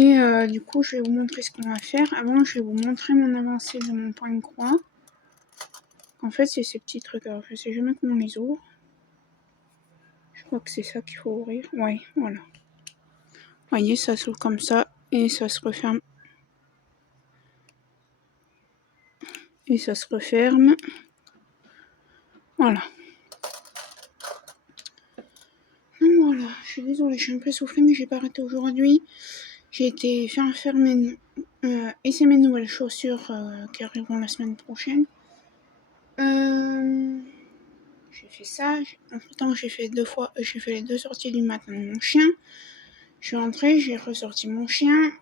Et du coup, je vais vous montrer ce qu'on va faire. Avant, je vais vous montrer mon avancée de mon point de croix. En fait, c'est ces petits trucs. Alors, je sais jamais comment on les ouvre. Je crois que c'est ça qu'il faut ouvrir. Ouais, voilà. Vous voyez, ça s'ouvre comme ça et ça se referme. Et ça se referme. Voilà. Donc voilà, je suis désolée, je suis un peu essoufflée, mais j'ai pas arrêté aujourd'hui. J'ai été faire essayer mes nouvelles chaussures qui arriveront la semaine prochaine. J'ai fait ça. Entre temps, j'ai fait les 2 sorties du matin de mon chien. Je suis rentrée, j'ai ressorti mon chien.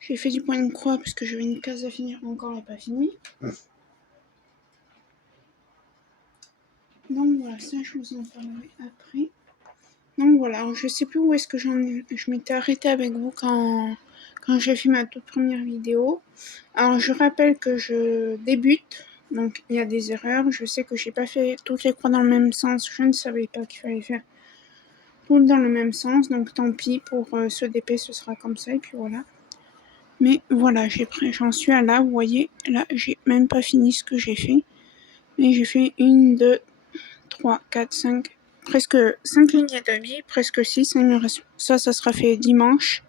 J'ai fait du point de croix parce que j'avais une case à finir encore, elle n'est pas finie. Donc voilà, ça je vous en parlerai après. Donc voilà, alors, je sais plus où est-ce que je m'étais arrêtée avec vous quand j'ai fait ma toute première vidéo. Alors je rappelle que je débute, donc il y a des erreurs. Je sais que j'ai pas fait toutes les croix dans le même sens. Je ne savais pas qu'il fallait faire toutes dans le même sens, donc tant pis pour ce DP, ce sera comme ça et puis voilà. Mais voilà, j'en suis à là, vous voyez, là j'ai même pas fini ce que j'ai fait. Mais j'ai fait 1, 2, 3, 4, 5, presque 5 lignes et demie, presque 6. Ça sera fait dimanche,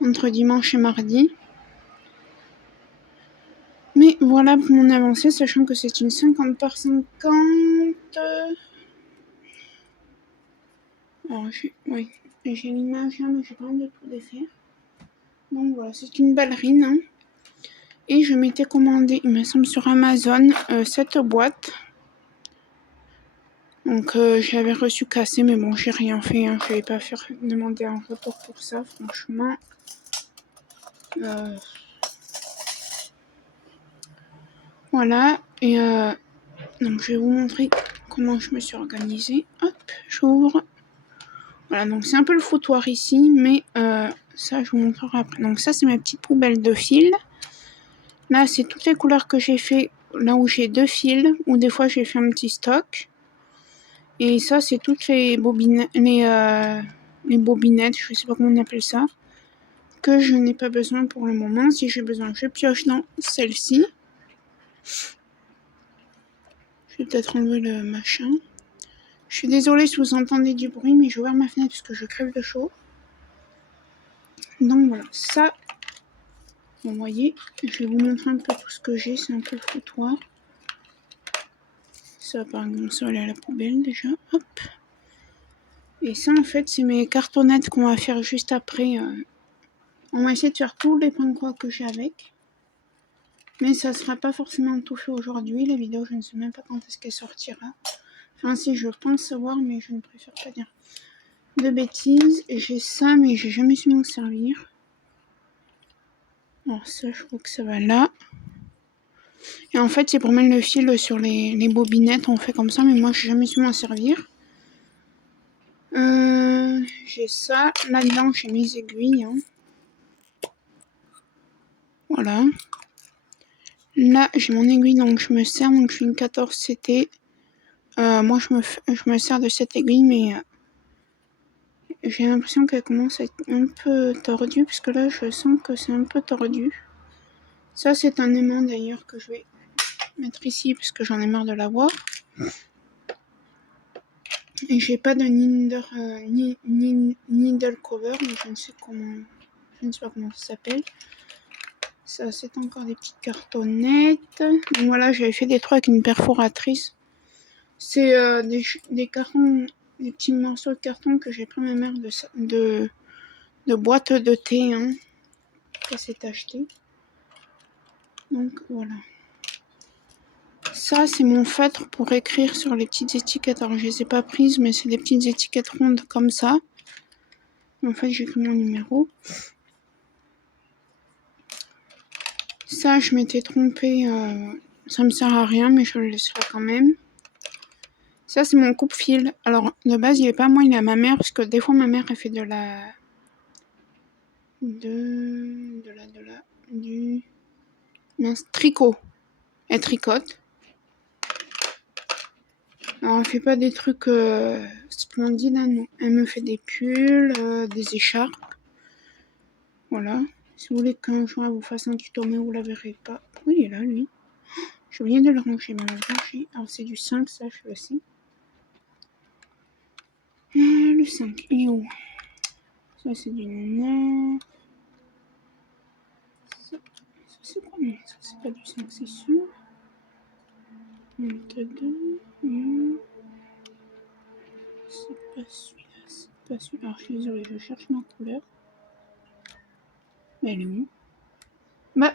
entre dimanche et mardi. Mais voilà pour mon avancée, sachant que c'est une 50 par 50. Alors j'ai l'image là, mais j'ai pas envie de tout défaire. Donc voilà, c'est une ballerine. Hein. Et je m'étais commandé, il me semble sur Amazon, cette boîte. Donc j'avais reçu cassé, mais bon, j'ai rien fait. Hein. Je vais pas demander un retour pour ça, franchement. Voilà. Et donc je vais vous montrer comment je me suis organisée. Hop, j'ouvre. Voilà, donc c'est un peu le foutoir ici, mais ça je vous montrerai après. Donc ça c'est ma petite poubelle de fil. Là c'est toutes les couleurs que j'ai fait, là où j'ai 2 fils, ou des fois j'ai fait un petit stock. Et ça c'est toutes les bobinettes, je sais pas comment on appelle ça, que je n'ai pas besoin pour le moment. Si j'ai besoin, je pioche dans celle-ci. Je vais peut-être enlever le machin. Je suis désolée si vous entendez du bruit, mais je vais ouvrir ma fenêtre parce que je crève de chaud. Donc voilà, ça, vous voyez, je vais vous montrer un peu tout ce que j'ai, c'est un peu le foutoir. Ça, par exemple, ça va aller à la poubelle déjà, hop. Et ça, en fait, c'est mes cartonnettes qu'on va faire juste après. On va essayer de faire tous les points de croix que j'ai avec. Mais ça sera pas forcément tout fait aujourd'hui, la vidéo, je ne sais même pas quand est-ce qu'elle sortira. Enfin, si, je pense savoir, mais je ne préfère pas dire de bêtises. J'ai ça, mais j'ai jamais su m'en servir. Alors ça, je crois que ça va là. Et en fait, c'est pour mettre le fil sur les bobinettes, on fait comme ça, mais moi, j'ai jamais su m'en servir. J'ai ça. Là-dedans, j'ai mes aiguilles. Hein. Voilà. Là, j'ai mon aiguille, donc je me sers. Donc, je suis une 14 CT. Moi, je me sers de cette aiguille, mais j'ai l'impression qu'elle commence à être un peu tordue, parce que là, je sens que c'est un peu tordu. Ça, c'est un aimant, d'ailleurs, que je vais mettre ici, parce que j'en ai marre de l'avoir. Et j'ai pas de needle cover, mais je ne sais pas comment ça s'appelle. Ça, c'est encore des petites cartonnettes. Donc voilà, j'avais fait des trucs avec une perforatrice. C'est des cartons, des petits morceaux de carton que j'ai pris ma mère de boîte de thé, hein, que c'est acheté. Donc voilà. Ça, c'est mon feutre pour écrire sur les petites étiquettes. Alors, je les ai pas prises, mais c'est des petites étiquettes rondes comme ça. En fait, j'écris mon numéro. Ça, je m'étais trompée. Ça me sert à rien, mais je le laisserai quand même. Ça, c'est mon coupe-fil. Alors, de base, il est pas à moi, il est à ma mère, parce que des fois, ma mère, elle fait du tricot. Elle tricote. Alors, elle fait pas des trucs splendides, hein, non. Elle me fait des pulls, des écharpes. Voilà. Si vous voulez qu'un jour elle vous fasse un tuto, mais vous la verrez pas. Oui, il est là, lui. J'ai oublié de le ranger, mais le ranger. Alors, c'est du 5, ça, je fais aussi. Le 5, il est où? Ça, c'est du 9. Ça, c'est quoi? Non, ça, c'est pas du 5, c'est sûr. 22. C'est pas celui-là, c'est pas celui-là. Alors, je suis désolée, je cherche ma couleur. Mais elle est où? Bah.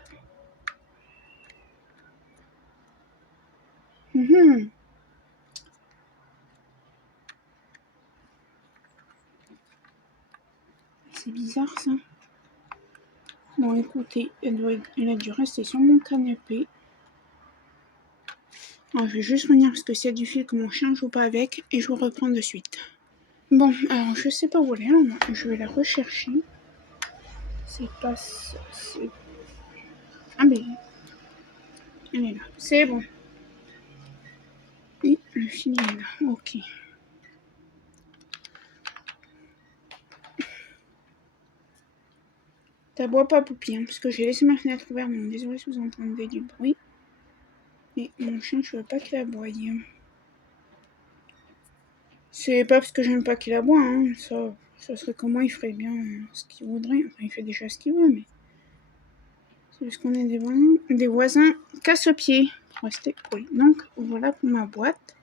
C'est bizarre, ça. Bon, écoutez, elle a dû rester sur mon canapé. Alors, je vais juste venir parce que s'il y a du fil que mon chien ne joue pas avec et je vous reprends de suite. Bon, alors je sais pas où elle est, je vais la rechercher. C'est pas ça, c'est... Ah mais... Elle est là, c'est bon. Et le fil est là, ok. T'aboies pas, Poupie, hein, parce que j'ai laissé ma fenêtre ouverte, donc désolé si vous entendez du bruit. Et mon chien, je veux pas qu'il aboie. C'est pas parce que j'aime pas qu'il aboie, hein, ça serait comment il ferait bien ce qu'il voudrait. Enfin, il fait déjà ce qu'il veut, mais... C'est juste qu'on est des voisins casse-pieds. Restez poli. Donc, voilà pour ma boîte.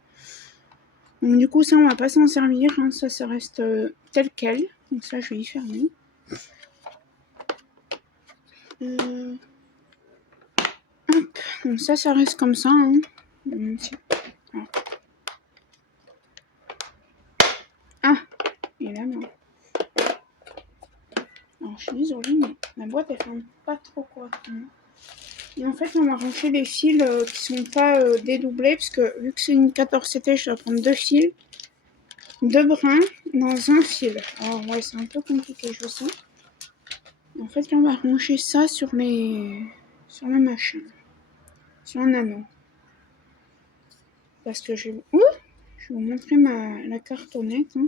Donc, du coup, ça, on va pas s'en servir. Hein. Ça reste tel quel. Donc, ça, je vais y fermer. Hop. Donc, ça reste comme ça. Hein. Ah, et là, non. Alors, je suis désolée, mais la boîte, elle ferme pas trop correctement. Et en fait, on va ranger les fils qui sont pas dédoublés, parce que vu que c'est une 14 CT, je dois prendre 2 fils, 2 brins dans un fil. Alors, ouais, c'est un peu compliqué, je sais. En fait, là, on va ranger ça sur le machin, sur un anneau. Parce que je vais vous montrer la cartonnette. Hein.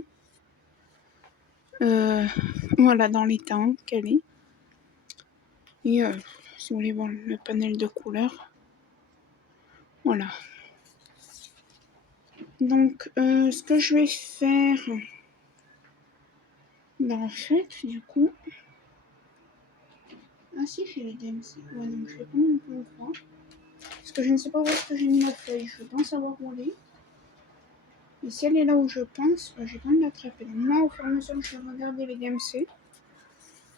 Voilà, dans l'état qu'elle est. Et si vous voulez voir le panel de couleurs. Voilà. Donc, ce que je vais faire... Ben, en fait, du coup... Ah si, j'ai les DMC. Ouais, donc je vais prendre un peu froid. Parce que je ne sais pas où est-ce que j'ai mis la feuille. Je pense savoir où elle est. Et si elle est là où je pense, j'ai pas envie de l'attraper. Donc moi, au fur et à mesure, je vais regarder les DMC.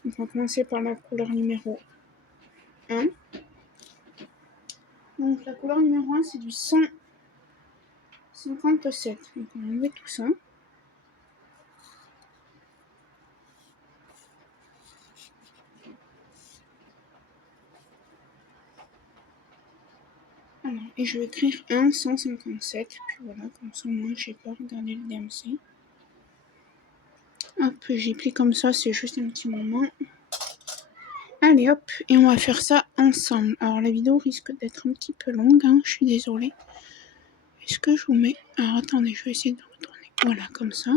Donc on va commencer par la couleur numéro 1. Donc la couleur numéro 1, c'est du 157. Donc on va enlever tout ça. Alors, et je vais écrire 1, 157. Puis voilà, comme ça, moi, j'ai pas regardé le DMC. Hop, j'ai pris comme ça, c'est juste un petit moment. Allez hop, et on va faire ça ensemble. Alors la vidéo risque d'être un petit peu longue, hein, je suis désolée. Est-ce que je vous mets... Alors attendez, je vais essayer de retourner. Voilà, comme ça.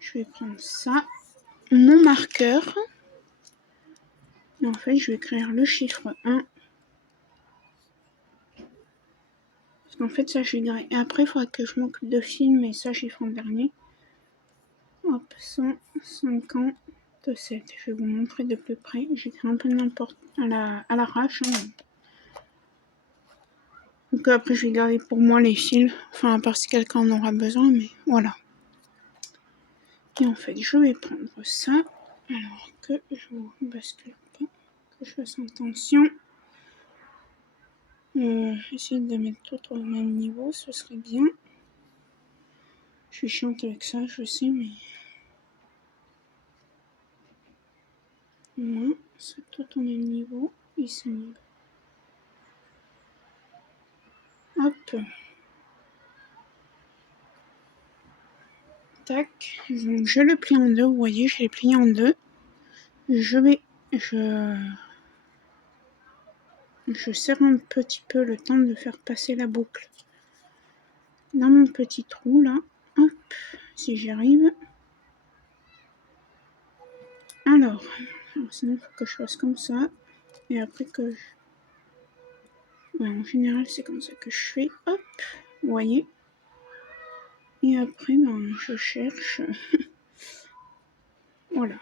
Je vais prendre ça. Mon marqueur. Et en fait, je vais écrire le chiffre 1. Parce qu'en fait, ça, je vais dire... Et après, il faudra que je m'occupe de film, et ça, j'y ferai en dernier. Hop, 157. Je vais vous montrer de plus près. J'écris un peu n'importe à l'arrache. Hein. Donc après, je vais garder pour moi les fils. Enfin, à part si quelqu'un en aura besoin, mais voilà. Et en fait, je vais prendre ça. Alors que je vous bascule pas. Que je fasse attention. Essayer de mettre tout au même niveau, ce serait bien. Je suis chiante avec ça, je sais, mais... Non, c'est tout au même niveau. Et c'est mieux. Hop. Tac. Donc, je le plie en deux. Vous voyez, je l'ai plié en deux. Je Je serre un petit peu le temps de faire passer la boucle dans mon petit trou là. Hop, si j'y arrive. Alors sinon il faut que je fasse comme ça. Et après que je... Ouais, en général c'est comme ça que je fais. Hop, vous voyez. Et après je cherche. Voilà.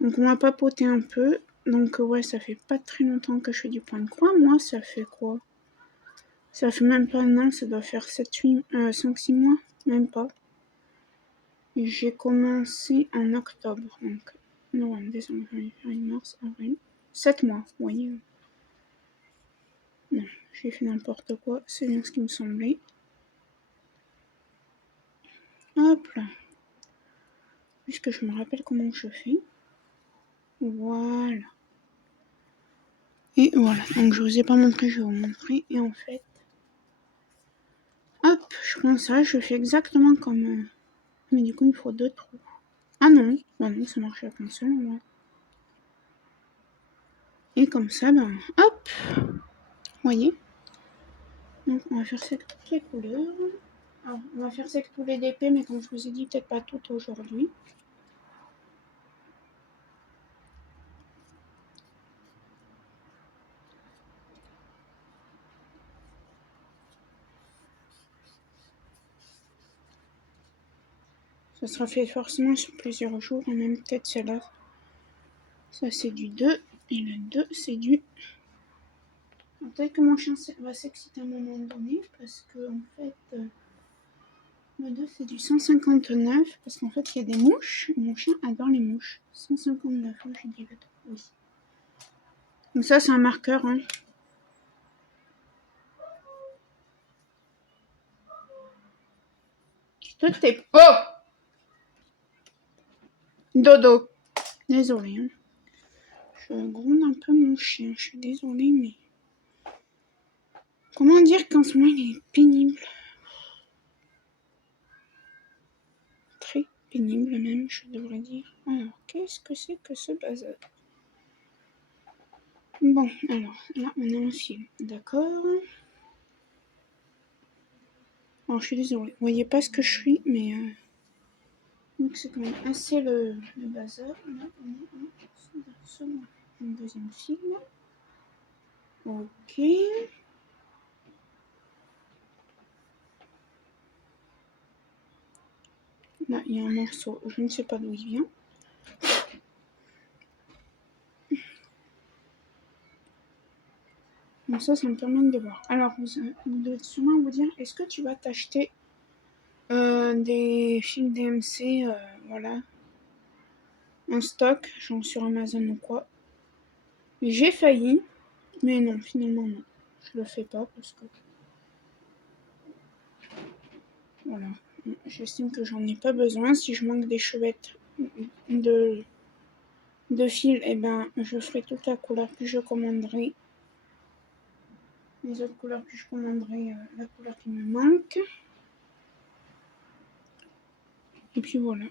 Donc on va papoter un peu. Donc ouais, ça fait pas très longtemps que je fais du point de croix. Moi, ça fait quoi? Ça fait même pas un an, ça doit faire 5-6 mois. Même pas. J'ai commencé en octobre. Donc novembre, décembre, janvier, février, mars, avril. 7 mois, vous voyez. Non, j'ai fait n'importe quoi. C'est bien ce qui me semblait. Hop là. Puisque je me rappelle comment je fais. Voilà. Et voilà. Donc je vous ai pas montré, je vais vous montrer. Et en fait, hop, je prends ça, je fais exactement comme... Mais du coup, il faut 2 trous. Ah non, bah non, ça marche avec un seul. Ouais. Et comme ça, ben, hop, vous voyez. Donc on va faire ça avec toutes les couleurs. Alors, on va faire ça avec tous les DP, mais comme je vous ai dit, peut-être pas toutes aujourd'hui. Ça sera fait forcément sur plusieurs jours, et même peut-être celle-là. Ça c'est du 2, et le 2 c'est du... Peut-être que mon chien va s'exciter à un moment donné, parce que en fait... Le 2 c'est du 159, parce qu'en fait il y a des mouches, mon chien adore les mouches. 159, oui, j'ai dit le 3, oui. Donc ça c'est un marqueur, hein. Tu te tais. Oh! Dodo. Désolée, hein. Je gronde un peu mon chien, je suis désolée, mais... Comment dire qu'en ce moment il est pénible? Très pénible même, je devrais dire. Alors, qu'est-ce que c'est que ce bazar? Bon, alors, là on a un fil, d'accord. Alors je suis désolée, vous voyez pas ce que je suis, mais... Donc c'est quand même assez le bazar. Là on a un deuxième fil. Ok. Là il y a un morceau, je ne sais pas d'où il vient. Donc ça me permet de voir. Alors vous devez sûrement vous dire, est-ce que tu vas t'acheter des fils DMC, voilà, en stock, genre sur Amazon ou quoi? J'ai failli, mais non, finalement non. Je le fais pas parce que... Voilà. J'estime que j'en ai pas besoin. Si je manque des chevettes de fil, et ben je ferai toute la couleur que je commanderai. Les autres couleurs que je commanderai, la couleur qui me manque. Et puis voilà.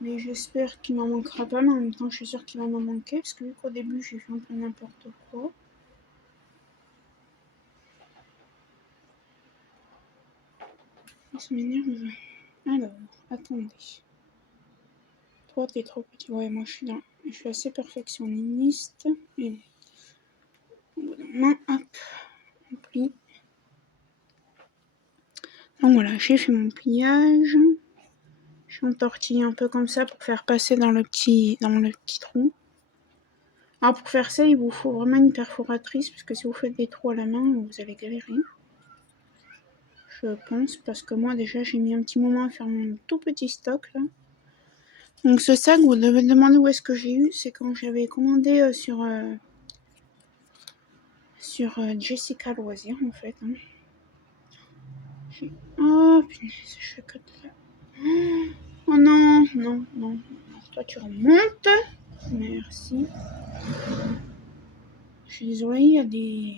Mais j'espère qu'il m'en manquera pas, mais en même temps je suis sûre qu'il va m'en manquer, parce que vu qu'au début j'ai fait un peu n'importe quoi. Ça m'énerve. Alors, attendez. Toi t'es trop petit. Ouais, moi je suis assez perfectionniste. Et au bout d'un moment, hop, on plie. Donc voilà, j'ai fait mon pliage. Je m'entortille un peu comme ça pour faire passer dans le petit trou. Alors pour faire ça, il vous faut vraiment une perforatrice, parce que si vous faites des trous à la main, vous allez galérer. Je pense, parce que moi déjà j'ai mis un petit moment à faire mon tout petit stock là. Donc ce sac, vous devez demander où est-ce que j'ai eu, c'est quand j'avais commandé sur Jessica Loisir en fait. Hein. Oh punaise, je fais que de là. Oh non, non, non. Alors, toi tu remontes. Merci. Je suis désolée, il y a des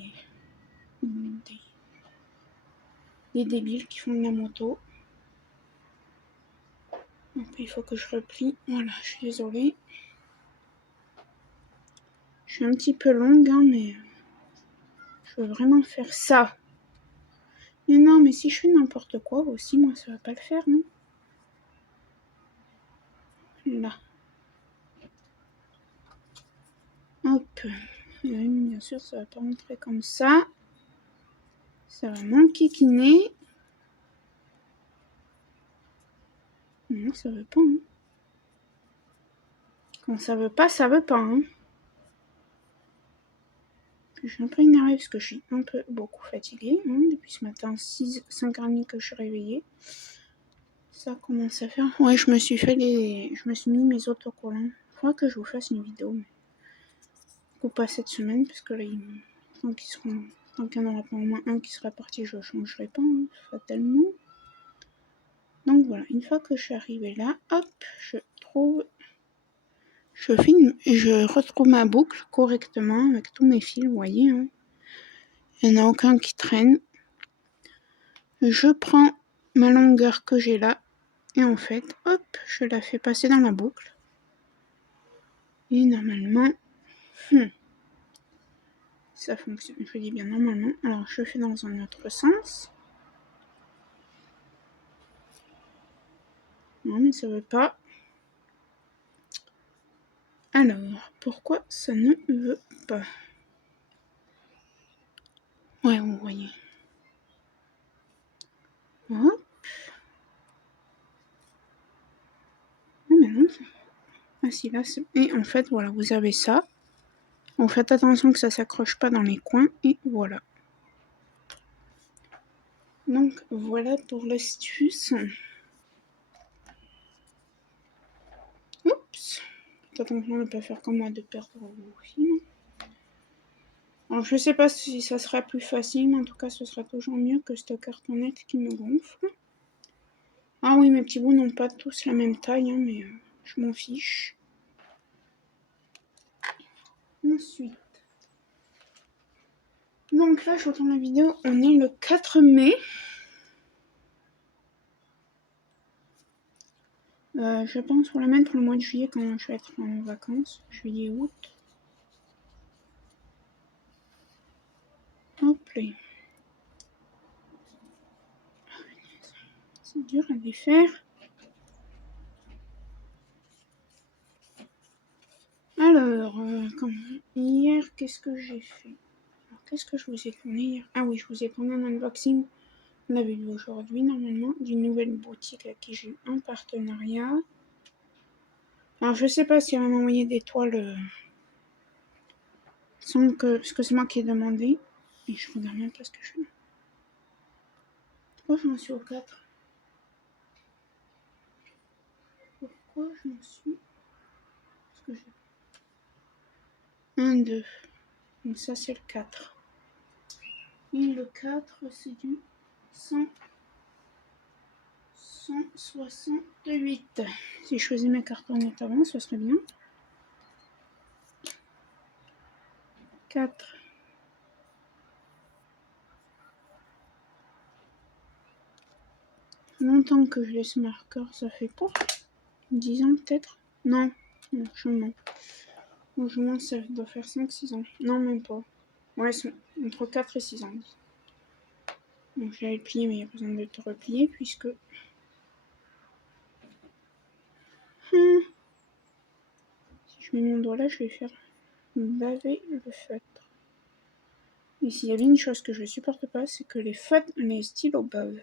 débiles qui font de la moto. Donc, il faut que je replie. Voilà, je suis désolée. Je suis un petit peu longue, hein, mais je veux vraiment faire ça. Mais non, mais si je fais n'importe quoi aussi, moi, ça va pas le faire, non? Là. Hop. Et bien sûr, ça va pas rentrer comme ça. Ça va m'enquiquiner. Non, ça veut pas. Hein. Quand ça veut pas, ça veut pas. Hein. Puis je suis un peu énervée parce que je suis un peu beaucoup fatiguée. Hein, depuis ce matin, 5h30 que je suis réveillée. Ça commence à faire. Ouais, je me suis mis mes autocollants. Faudra que je vous fasse une vidéo. Mais... ou pas cette semaine, parce que là, tant qu'il n'y en aura pas au moins un qui sera parti, je ne changerai pas, hein, fatalement. Donc voilà, une fois que je suis arrivée là, hop, je filme et je retrouve ma boucle correctement avec tous mes fils, vous voyez. Hein. Il n'y en a aucun qui traîne. Je prends ma longueur que j'ai là et en fait, hop, je la fais passer dans la boucle. Et normalement, ça fonctionne. Je dis bien normalement. Alors, je fais dans un autre sens. Non, mais ça veut pas. Alors, pourquoi ça ne veut pas? Ouais, vous voyez. Hop. Oh, mais non. Ah si, là, c'est... Et en fait, voilà, vous avez ça. Bon, faites attention que ça s'accroche pas dans les coins. Et voilà. Donc, voilà pour l'astuce. Oups. Faites attention de ne pas faire comme moi, de perdre vos fils. Alors, je sais pas si ça sera plus facile, mais en tout cas, ce sera toujours mieux que cette cartonnette qui me gonfle. Ah oui, mes petits bouts n'ont pas tous la même taille, hein, mais je m'en fiche. Ensuite. Donc là, je retourne la vidéo, on est le 4 mai. Je pense pour la mettre pour le mois de juillet quand je vais être en vacances. Juillet, août. Hop là. C'est dur à défaire. Alors, hier, qu'est-ce que j'ai fait? Alors, qu'est-ce que je vous ai tourné hier? Ah oui, je vous ai tourné un unboxing. On l'avait vu aujourd'hui, normalement, d'une nouvelle boutique à qui j'ai eu un partenariat. Alors, je sais pas si elle va m'envoyer des toiles sans que... parce que c'est moi qui ai demandé. Et je regarde même pas ce que je fais. Pourquoi j'en suis au 4? Pourquoi j'en suis... Parce que j'ai... 1, 2. Donc ça, c'est le 4. Et le 4, c'est du 168. Si je faisais mes cartonnettes avant, ce serait bien. 4. Longtemps que je laisse marqueur, ça fait pas 10 ans peut-être. Non, franchement. Franchement, ça doit faire 5-6 ans. Non, même pas. Ouais, c'est entre 4 et 6 ans. Donc je l'avais plié, mais il n'y a pas besoin de te replier puisque... Si je mets mon doigt là, je vais faire baver le feutre. Et s'il y avait une chose que je ne supporte pas, c'est que les stylos bavent.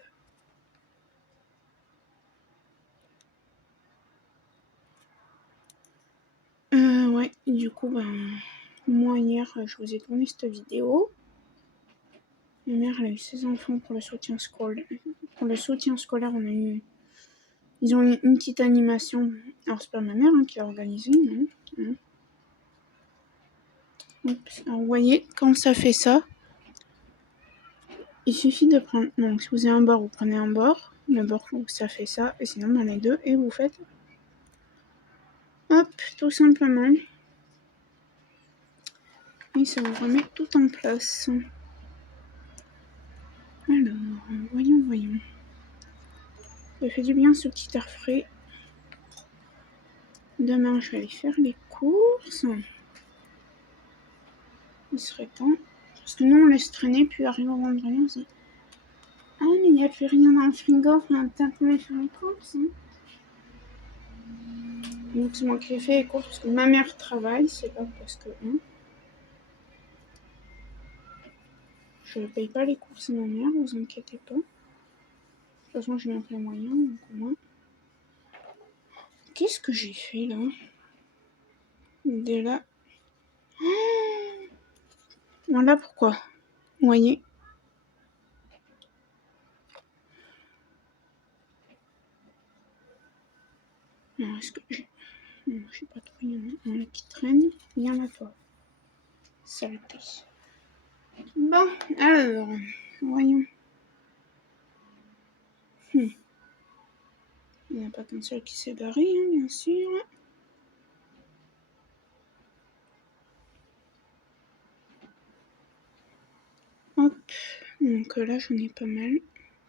Ouais, du coup, moi hier, je vous ai tourné cette vidéo. Ma mère, elle a eu 16 enfants pour le soutien scolaire. Pour le soutien scolaire, ils ont eu une petite animation. Alors, c'est pas ma mère qui l'a organisée, non. Oups. Alors, vous voyez, quand ça fait ça, il suffit de prendre... Donc, si vous avez un bord, vous prenez un bord. Le bord où ça fait ça, et sinon, dans les deux, et vous faites... Hop, tout simplement. Et ça vous remet tout en place. Alors, voyons. Ça fait du bien ce petit air frais. Demain, je vais aller faire les courses. Il serait temps. Parce que nous, on laisse traîner, puis arrive au vendredi, on se dit ah, mais il n'y a plus rien dans le frigo, on a peut-être aller faire les courses. Hein. Donc, c'est moi qui ai fait les courses parce que ma mère travaille, c'est pas parce que. Hein, je ne paye pas les courses à ma mère, vous inquiétez pas. De toute façon, j'ai même pas les moyens, donc au moins. Qu'est-ce que j'ai fait là? Dès là. Voilà pourquoi. Vous voyez. Alors, est-ce que j'ai. Non, je sais pas trop, il y en a un qui traîne. Il y en a pas. Saleté. Bon, alors, voyons. Il n'y a pas qu'un seul qui s'est barré, hein, bien sûr. Hop. Donc là, j'en ai pas mal.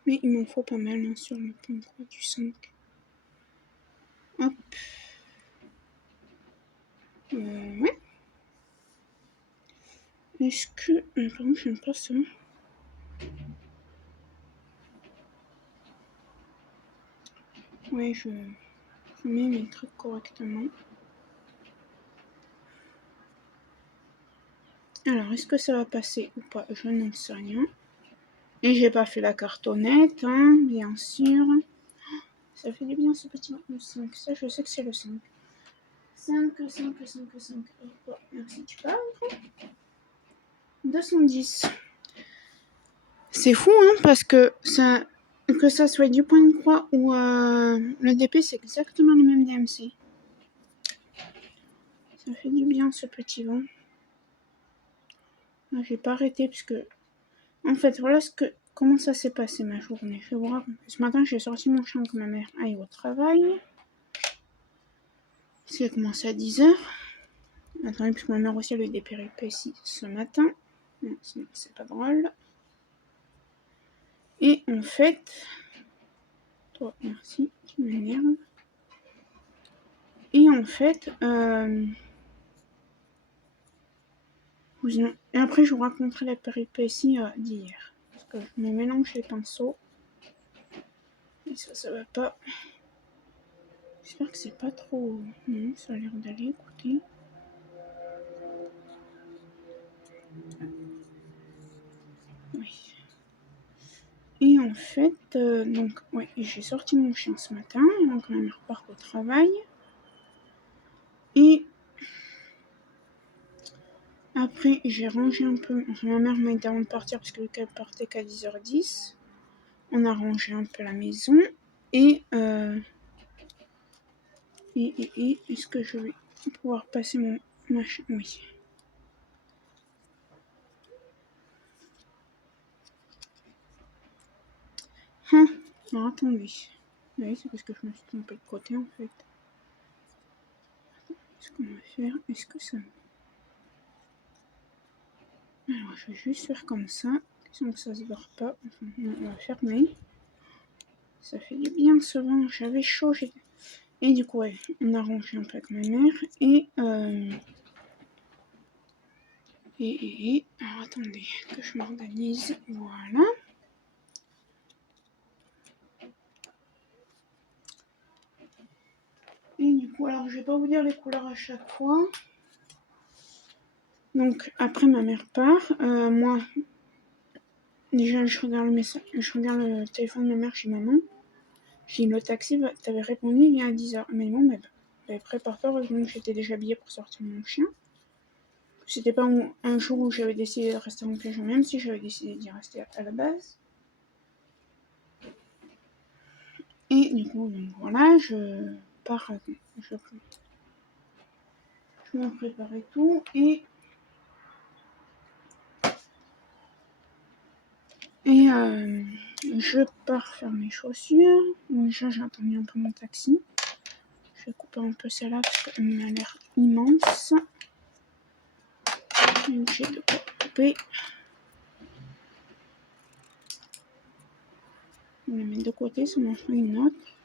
Mais il m'en faut pas mal hein, sur le pont du 5. Hop. Ouais. Est-ce que... par contre, j'aime pas ça. Ouais, je mets mes trucs correctement. Alors, est-ce que ça va passer ou pas? Je n'en sais rien. Et j'ai pas fait la cartonnette, hein, bien sûr. Ça fait du bien ce petit le 5. Ça, je sais que c'est le 5. 5. Oh, merci, tu parles. 210. C'est fou, hein, parce que ça soit du point de croix ou le DP, c'est exactement le même DMC. Ça fait du bien ce petit vent. Ah, j'ai pas arrêté parce que, en fait, voilà comment ça s'est passé ma journée. Je vais vous raconter. Ce matin, j'ai sorti mon chien que ma mère aille au travail. C'est commencé à 10h. Attendez, puisque ma mère aussi a eu des péripéties ce matin. Non, c'est pas drôle. Et en fait, toi, merci, tu m'énerves. Et en fait, et après, je vous raconterai la péripétie d'hier. Parce que je me mélange les pinceaux. Et ça va pas. J'espère que c'est pas trop. Non, ça a l'air d'aller, écoutez. Oui. Et en fait, donc, ouais, j'ai sorti mon chien ce matin. Donc, ma mère part au travail. Et après, j'ai rangé un peu. Enfin, ma mère m'a dit avant de partir parce qu'elle partait qu'à 10h10. On a rangé un peu la maison. Et est-ce que je vais pouvoir passer mon machin? Oui. Alors attendez. Oui, c'est parce que je me suis trompée de côté en fait. Ce qu'on va faire, est-ce que ça... Alors je vais juste faire comme ça. Sans que ça se barre pas. Enfin, non, on va fermer. Ça fait du bien ce vent. J'avais chaud. Et du coup, ouais, on a rangé un peu avec ma mère. Et alors attendez, que je m'organise. Voilà. Et du coup, alors je vais pas vous dire les couleurs à chaque fois. Donc après ma mère part, moi déjà je regarde le téléphone de ma mère chez maman. J'ai dit le taxi, t'avais répondu il y a 10h. Mais bon, prépare-toi, heureusement que j'étais déjà habillée pour sortir mon chien. C'était pas un jour où j'avais décidé de rester en pyjama, même si j'avais décidé d'y rester à la base. Et du coup, donc voilà, je pars, je vais préparer tout et je pars faire mes chaussures. Déjà, j'ai attendu un peu mon taxi. Je vais couper un peu celle-là parce qu'elle m'a l'air immense. Donc, j'ai de quoi couper. On la met de côté, ça m'en fait une autre.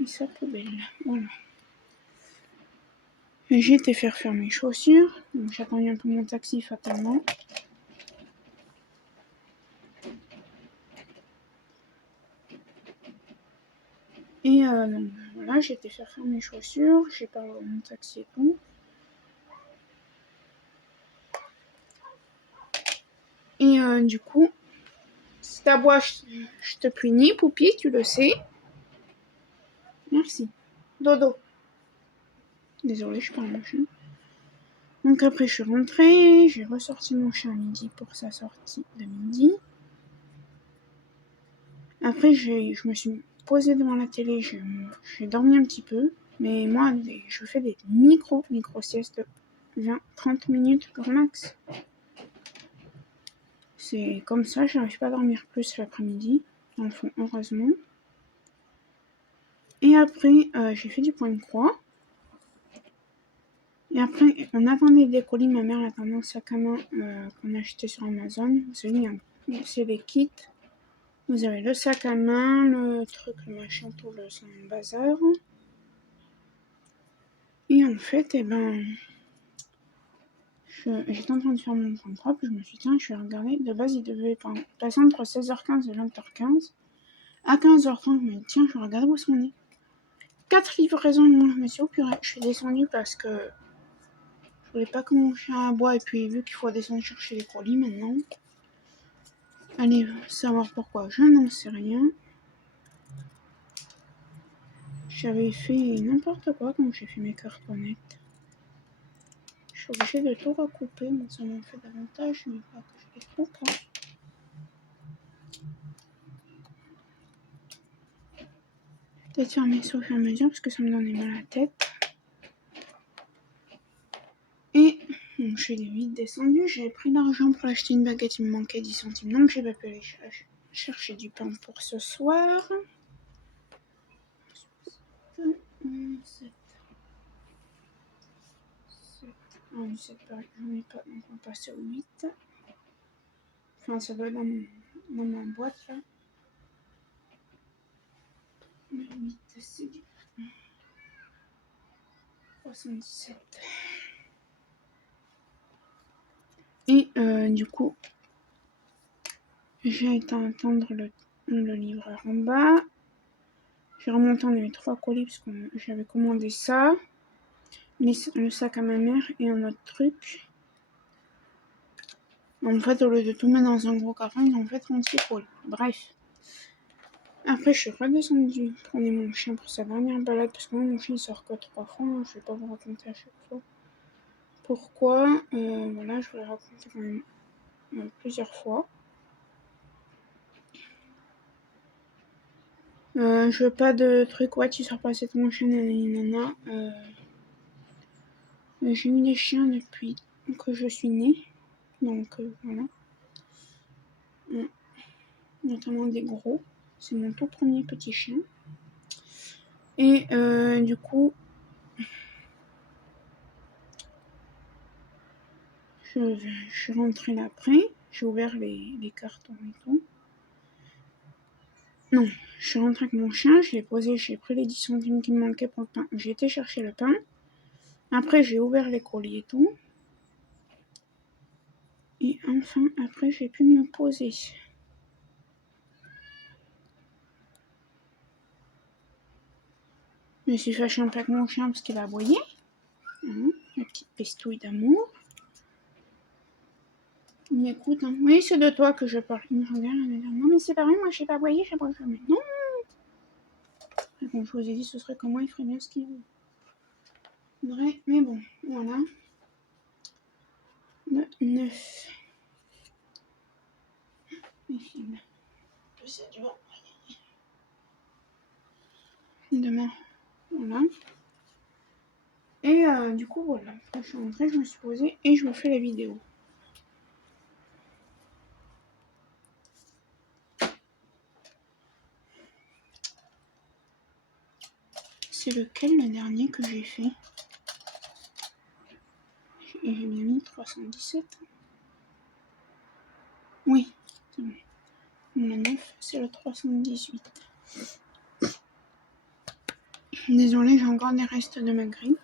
Et sa poubelle. Voilà. J'ai été faire mes chaussures. J'attendais un peu mon taxi fatalement. Et donc voilà, j'ai été faire mes chaussures. J'ai parlé à mon taxi et tout. Et du coup, si t'aboies, je te punis, Poupi, tu le sais. Merci. Dodo. Désolée, je parle mon chien. Donc après, je suis rentrée. J'ai ressorti mon chien à midi pour sa sortie de midi. Après, je me suis posée devant la télé. J'ai dormi un petit peu. Mais moi, je fais des micro siestes de 20-30 minutes grand max. C'est comme ça, j'arrive pas à dormir plus l'après-midi. Enfin, heureusement. Et après, j'ai fait du point de croix. Et après, on attendait des colis. Ma mère attendait un sac à main qu'on a acheté sur Amazon. C'est des kits. Vous avez le sac à main, le truc, le machin, tout le bazar. Et en fait, j'étais en train de faire mon point de croix, puis je me suis dit, tiens, je vais regarder. De base, il devait passer entre 16h15 et 20h15. À 15h30, je me dis, tiens, je vais regarder où est-ce qu'on est. 4 livraisons, et moi, je me suis dit, oh purée, je suis descendue parce que je voulais pas que mon chien aboie, et puis vu qu'il faut descendre chercher les colis maintenant. Allez savoir pourquoi, je n'en sais rien. J'avais fait n'importe quoi quand j'ai fait mes cartonnettes. Je suis obligée de tout recouper, mais ça m'en fait davantage, mais pas que je les trouve pas. Peut-être fermer ça au fur et à mesure parce que ça me donnait mal à la tête. Et bon, je suis vite descendue. J'avais pris l'argent pour acheter une baguette, il me manquait 10 centimes. Donc j'ai pas pu aller chercher du pain pour ce soir. 7. Ah oui, 7 pareil, j'en ai pas, donc on va passer au 8. Enfin, ça doit être dans ma boîte là. Le 8, c'est du 77. Et du coup, j'ai été attendre le livreur en bas. J'ai remonté, on avait 3 colis parce que j'avais commandé ça. Le sac à ma mère et un autre truc. En fait, au lieu de tout mettre dans un gros carton, ils ont fait 36 colis. Bref. Après, je suis redescendue prendre mon chien pour sa dernière balade parce que moi, mon chien il sort que 3 fois. Je vais pas vous raconter à chaque fois pourquoi. Voilà, je vais le raconter quand même plusieurs fois. Je veux pas de trucs, ouais, tu sors pas cette mon chien, nanana. J'ai eu des chiens depuis que je suis née. Donc, voilà. Notamment des gros. C'est mon tout premier petit chien. Et du coup, je suis rentrée là après. J'ai ouvert les cartons et tout. Non, je suis rentrée avec mon chien, je l'ai posé, j'ai pris les 10 centimes qui me manquaient pour le pain. J'ai été chercher le pain. Après, j'ai ouvert les colis et tout. Et enfin, après, j'ai pu me poser. Je me suis fâchée un peu avec mon chien parce qu'il a aboyé. La petite pestouille d'amour. Il m'écoute. Hein. Oui, c'est de toi que je parle. Il me regarde. Il me dit, non, mais c'est pas vrai, moi, je sais pas aboyer, je sais pas jamais. Non. Bon, je vous ai dit, ce serait comment il ferait bien ce qu'il voudrait. Mais bon, voilà. Le 9. Les films. C'est dur. Demain. Voilà. Et du coup, voilà. Après, je suis rentrée, je me suis posée et je vous fais la vidéo. C'est lequel le dernier que j'ai fait? J'ai bien mis 317. Oui, c'est bon. Le 9, c'est le 318. Désolée, j'ai encore des restes de ma grippe.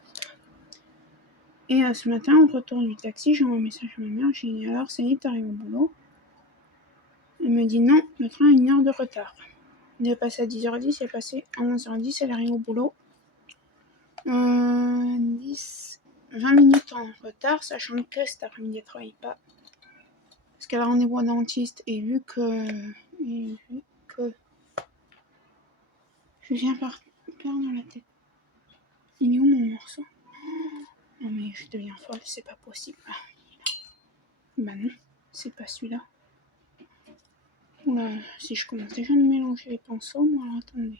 Et ce matin, au retour du taxi, j'envoie un message à ma mère. J'ai dit alors, ça y est, t'arrives au boulot? Elle me dit non, le train a 1 heure de retard. Il est passé à 10h10, il est passé à 11h10, elle arrive au boulot. 20 minutes en retard, sachant que cet après-midi, elle ne travaille pas. Parce qu'elle a rendez-vous au dentiste et vu que je viens par perdre la tête. Il est où mon morceau? Non mais je deviens folle, c'est pas possible. Ah, bah non, c'est pas celui-là. Oula, si je commence déjà à me mélanger les pinceaux, moi alors attendez.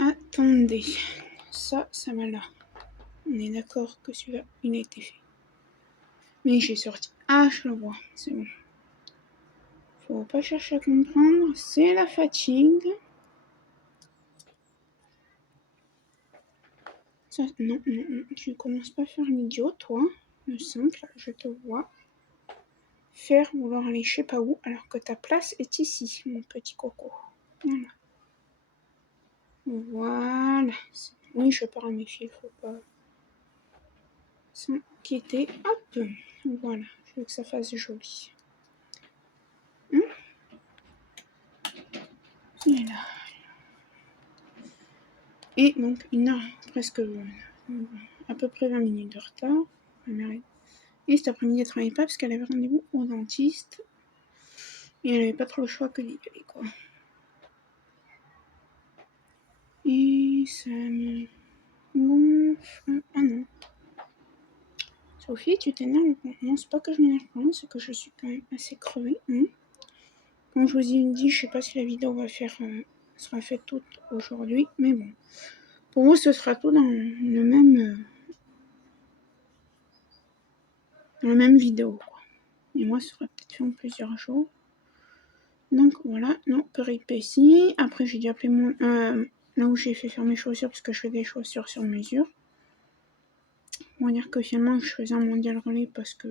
Attendez, ça va là. On est d'accord que celui-là, il a été fait. Mais j'ai sorti. Ah, je le vois, c'est bon. Faut pas chercher à comprendre, c'est la fatigue. Ça, non, tu commences pas à faire l'idiot, toi. Le simple, je te vois faire vouloir aller je sais pas où, alors que ta place est ici, mon petit coco. Voilà. Voilà. Oui, je pars à mes fils, faut pas s'inquiéter. Hop, voilà. Je veux que ça fasse joli. Et là. Et donc, presque à peu près 20 minutes de retard. Et cet après-midi, elle ne travaillait pas parce qu'elle avait rendez-vous au dentiste. Et elle n'avait pas trop le choix que d'y aller, quoi. Et ça me gonfle. Ah non. Sophie, tu t'énerves? Non, c'est pas que je m'énerve pas, c'est que je suis quand même assez crevée. Comme je vous ai dit, je sais pas si la vidéo sera faite toute aujourd'hui, mais bon. Pour vous, ce sera tout dans la même vidéo, quoi. Et moi, ce sera peut-être fait en plusieurs jours. Donc voilà, non, péripéties. Après, j'ai dû appeler là où j'ai fait faire mes chaussures, parce que je fais des chaussures sur mesure. On va dire que finalement, je faisais un mondial relais parce que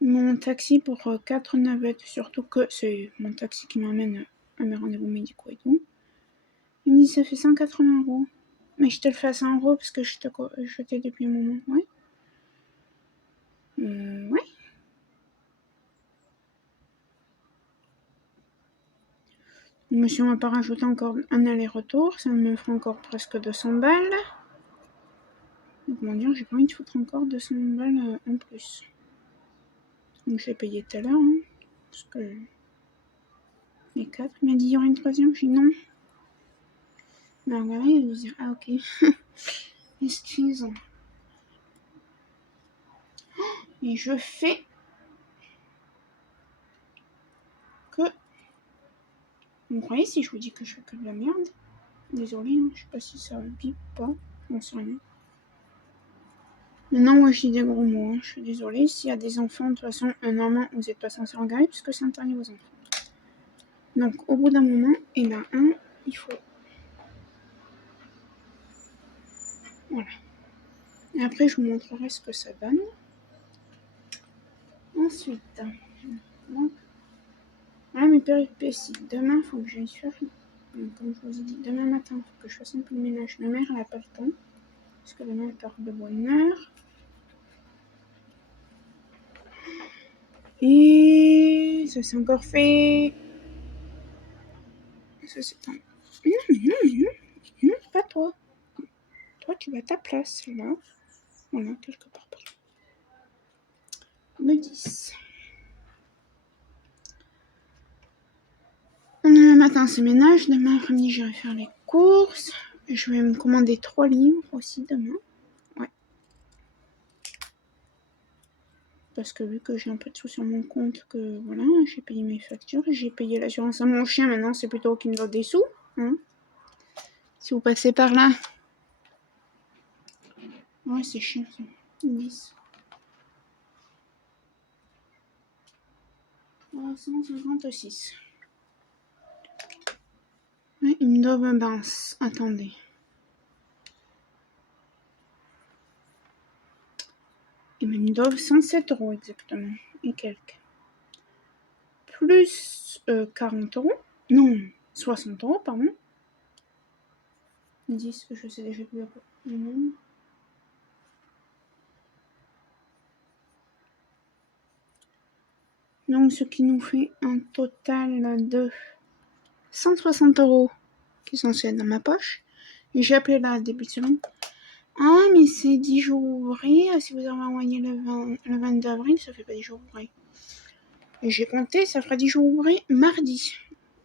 mon taxi pour 4 navettes, surtout que c'est mon taxi qui m'amène à mes rendez-vous médicaux et tout. Il me dit ça fait 180 €. Mais je te le fais à 100 € parce que je t'ai depuis un moment. Ouais. Ouais. Monsieur m'a pas rajouté encore un aller-retour. Ça me fera encore presque 200 balles. Comment dire, j'ai pas envie de foutre encore 200 balles en plus. Donc je l'ai payé tout à l'heure. Parce que les 4, il m'a dit il y aura une troisième. J'ai dit non. Mais regardez, il va dire ah ok. Excuse. Et je fais que. Vous croyez si je vous dis que je fais que de la merde? Désolée, je sais pas si ça bip ou pas. On sait rien. Maintenant, moi, je dis des gros mots. Je suis désolée. S'il y a des enfants, de toute façon, normalement, vous n'êtes pas censé regarder puisque c'est interdit aux enfants. Donc, au bout d'un moment, il y en a un, il faut. Voilà. Et après, je vous montrerai ce que ça donne. Ensuite, donc, voilà mes péripéties. Demain, il faut que j'aille faire. Donc, comme je vous ai dit, demain matin, il faut que je fasse un peu de ménage. Ma mère, elle n'a pas le temps. Parce que demain, elle part de bonne heure. Et ça c'est encore fait. Ça c'est un. Non, pas toi. Toi, tu vas à ta place là. Voilà, quelque part par là. Le 10. Demain matin, c'est ménage. Demain après-midi, j'irai faire les courses. Je vais me commander 3 livres aussi demain. Ouais. Parce que vu que j'ai un peu de sous sur mon compte, que voilà, j'ai payé mes factures, j'ai payé l'assurance à mon chien, maintenant c'est plutôt qu'il me donne des sous. Si vous passez par là. Ouais, c'est chiant ça. 10. 356. Ouais, il me doit mince. Attendez. Ils me doivent 107 € exactement. Et quelques. Plus 40 €. Non, 60 €, pardon. 10, je sais déjà plus le nombre. Donc, ce qui nous fait un total de 160 € qui sont censés être dans ma poche. Et j'ai appelé là début de semaine. Ah, mais c'est 10 jours ouvrés. Si vous avez envoyé le 22 avril, ça fait pas 10 jours ouvrés. Et j'ai compté, ça fera 10 jours ouvrés mardi.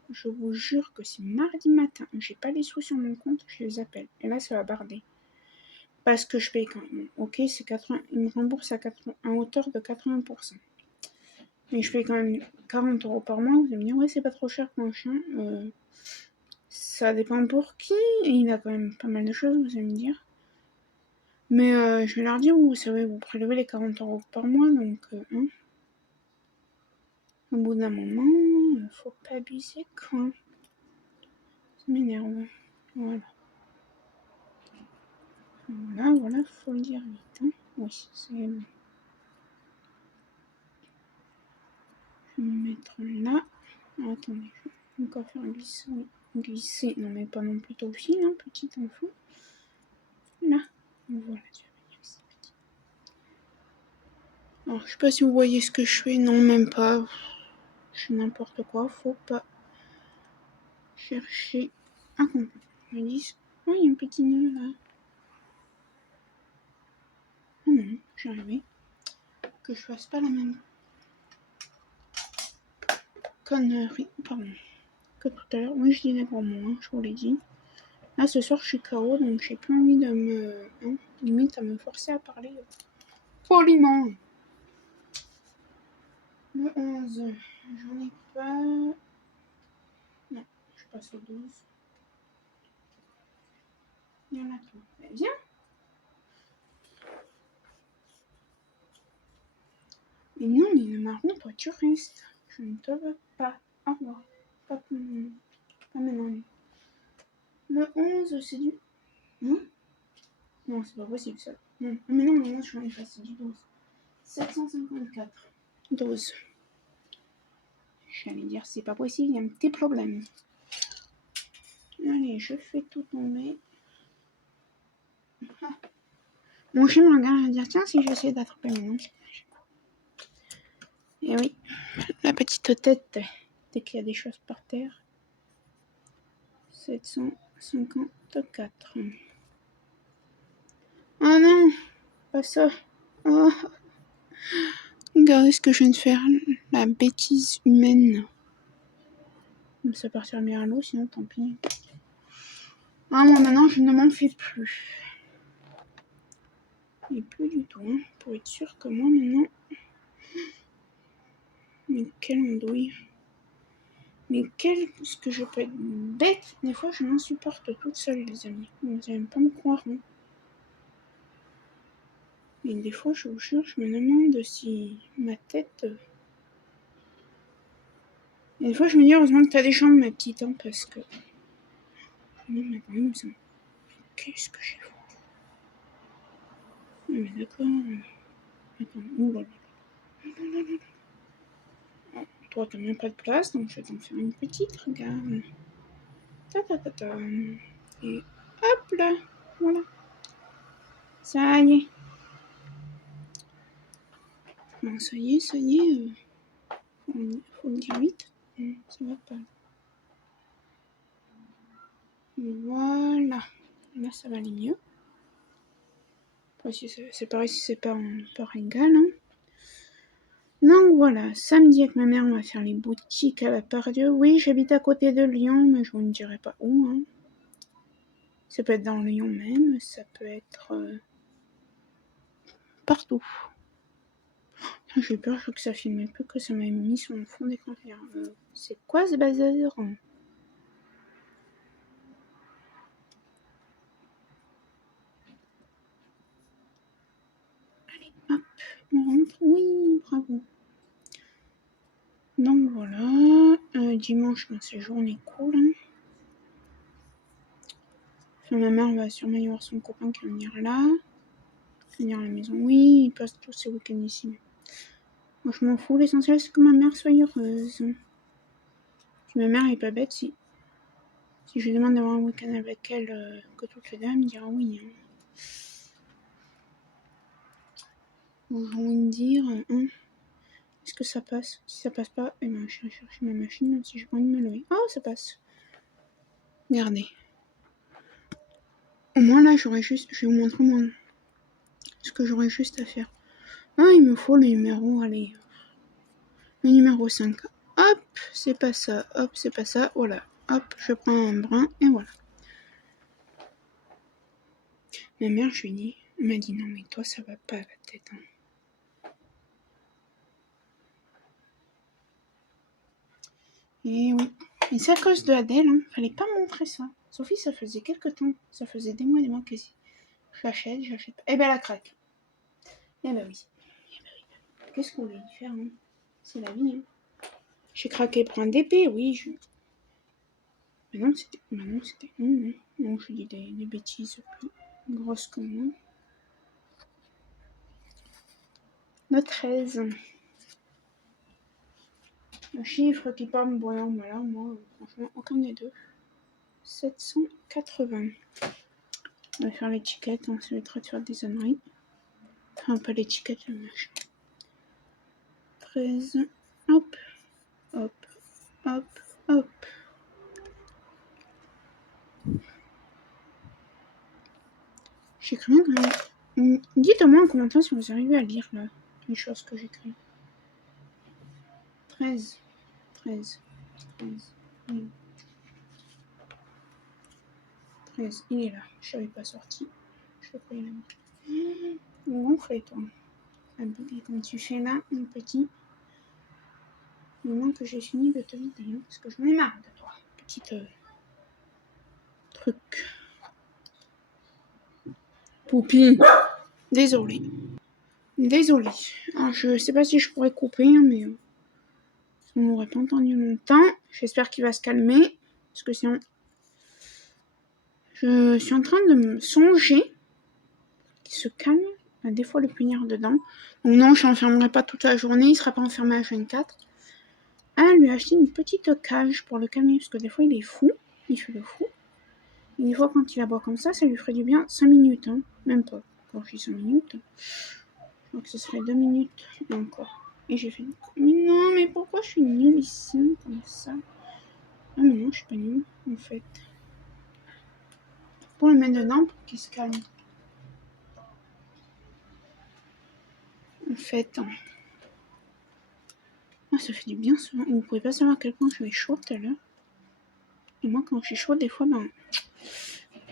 Je vous jure que si mardi matin, j'ai pas les sous sur mon compte, je les appelle. Et là, ça va barder. Parce que je paye quand même. Ok, c'est 80, il me rembourse à hauteur de 80%. Mais je paye quand même 40 € par mois. Vous allez me dire, ouais, c'est pas trop cher pour un chien. Ça dépend pour qui. Et il a quand même pas mal de choses, vous allez me dire. Mais je vais leur dire, vous savez, vous prélevez les 40 € par mois. Donc, au bout d'un moment, faut pas abuser, quoi. Ça m'énerve. Voilà. Voilà, faut le dire vite. Hein. Oui, c'est... Je vais me mettre là. Oh, attendez, je vais encore faire glisser. Glisser, non mais pas non plus trop fil, hein, petit enfant. Là, voilà, tu vas venir ici, petit. Alors, je sais pas si vous voyez ce que je fais, non, même pas. Je fais n'importe quoi, faut pas chercher à comprendre. Je dis, oh, il y a un petit nœud là. Oh non, j'ai arrivé. Que je fasse pas la même connerie, pardon, que tout à l'heure. Oui, je dis des gros mots, hein, je vous l'ai dit. Là, ce soir, je suis KO, donc j'ai plus envie de me... limite à me forcer à parler poliment. Le 11, j'en ai pas... Non, je passe au 12. Il y en a tout. Mais viens. Mais non, mais le marron, toi, tu restes. Je ne te veux pas. Au revoir. Pas maintenant. Le 11, c'est du... Non, non, c'est pas possible, ça. Non. Mais non, le 11, j'en ai pas, c'est du 12. 754. 12. J'allais dire, c'est pas possible, il y a un petit problème. Allez, je fais tout tomber. Ah. Mon chien me regarde et dire, tiens, si j'essaie d'attraper mon nom. Et oui, la petite tête, dès qu'il y a des choses par terre. 754. Oh non, pas ça. Oh. Regardez ce que je viens de faire. La bêtise humaine. Ça partira bien à l'eau, sinon tant pis. Ah, moi maintenant, je ne m'en fais plus. Et plus du tout, hein, pour être sûr que moi maintenant... Mais quelle andouille. Mais ce que je peux être bête. Des fois, je m'insupporte toute seule, les amis. Vous n'allez même pas me croire, hein. Mais des fois, je vous jure, je me demande si ma tête... Et des fois, je me dis, heureusement que t'as des jambes, ma petite, hein, parce que... Non, mais quand même, ça... Qu'est-ce que j'ai foutu? Non, mais d'accord... Attends, oulala. Oh, toi, t'as même pas de place, donc je vais t'en faire une petite, regarde. Ta. Et hop là, voilà. Ça y est. Bon, ça y est. Faut le dire vite. Ça va pas. Voilà. Là, ça va aller mieux. Après, si c'est pareil si c'est pas en part égale. Hein. Donc voilà, samedi avec ma mère, on va faire les boutiques à la Pardieu. Oui, j'habite à côté de Lyon, mais je vous ne dirai pas où. Hein. Ça peut être dans Lyon même, ça peut être partout. J'ai peur, je crois que ça filmait peu, que ça m'a mis sur mon fond d'écran. C'est quoi ce bazar? Allez, hop, on rentre. Oui, bravo. Donc voilà, dimanche, c'est journée cool. Hein. Enfin, ma mère va sûrement y avoir son copain qui va venir là. Venir à la maison. Oui, ils passent tous ces week-ends ici. Moi, je m'en fous, l'essentiel c'est que ma mère soit heureuse. Si ma mère est pas bête, si Si je lui demande d'avoir un week-end avec elle, que toutes les deux, elle me dira oui. Hein. J'ai envie de dire, est-ce que ça passe? Si ça passe pas, eh ben, je vais chercher ma machine, même si j'ai pas envie de me lever. Oh, ça passe. Regardez. Au moins là, j'aurais juste, je vais vous montrer moi ce que j'aurais juste à faire. Ah, il me faut le numéro, allez. Le numéro 5. Hop, c'est pas ça. Hop, c'est pas ça. Voilà. Hop, je prends un brin et voilà. Ma mère, je lui dis, elle m'a dit non mais toi ça va pas à la tête. Hein. Et oui. Et c'est à cause de Adèle, hein. Fallait pas montrer ça. Sophie, ça faisait quelques temps. Ça faisait des mois que j'achète pas. Eh ben elle a craqué. Eh ben oui. Eh ben oui. Qu'est-ce qu'on veut y faire, hein? C'est la vie, hein. J'ai craqué pour un DP, oui. Mais non, c'était. Non, je dis des bêtises plus grosses que moi. Le 13. Le chiffre qui part me voyant, voilà, moi, franchement, aucun des deux. 780. On va faire l'étiquette, on se mettra de faire des âneries. Enfin, pas l'étiquette, le machin. 13. Hop, hop, hop, hop. J'écris bien quand même. Dites-moi en commentaire si vous arrivez à lire là, les choses que j'écris. 13. 13. 13. 13. Il est là. Je savais pas sorti. Je l'ai pris là. Gonflé, toi. Et quand tu fais là, mon petit. Il manque que j'ai fini de te vider, hein, parce que je m'en ai marre de toi. Petite truc. Poupie. Désolée. Désolée. Alors, je sais pas si je pourrais couper, hein, mais on n'aurait pas entendu longtemps. J'espère qu'il va se calmer. Parce que sinon. Je suis en train de me songer qu'il se calme. Des fois, le punir dedans. Donc, non, je l'enfermerai pas toute la journée. Il sera pas enfermé à 24. Ah, lui acheter une petite cage pour le calmer. Parce que des fois, il est fou. Il fait le fou. Et des fois, quand il aboie comme ça lui ferait du bien 5 minutes. Hein. Même pas. Quand je dis 5 minutes. Donc, ce serait 2 minutes encore. Et j'ai fait. Mais non, mais pourquoi je suis nulle ici, comme ça? Ah, mais non, je suis pas nulle, en fait. Pour le mettre dedans, pour qu'il se calme. En fait. Ah, ça fait du bien, ça. Vous pouvez pas savoir à quel point j'avais chaud tout à l'heure. Et moi, quand j'ai chaud, des fois, ben.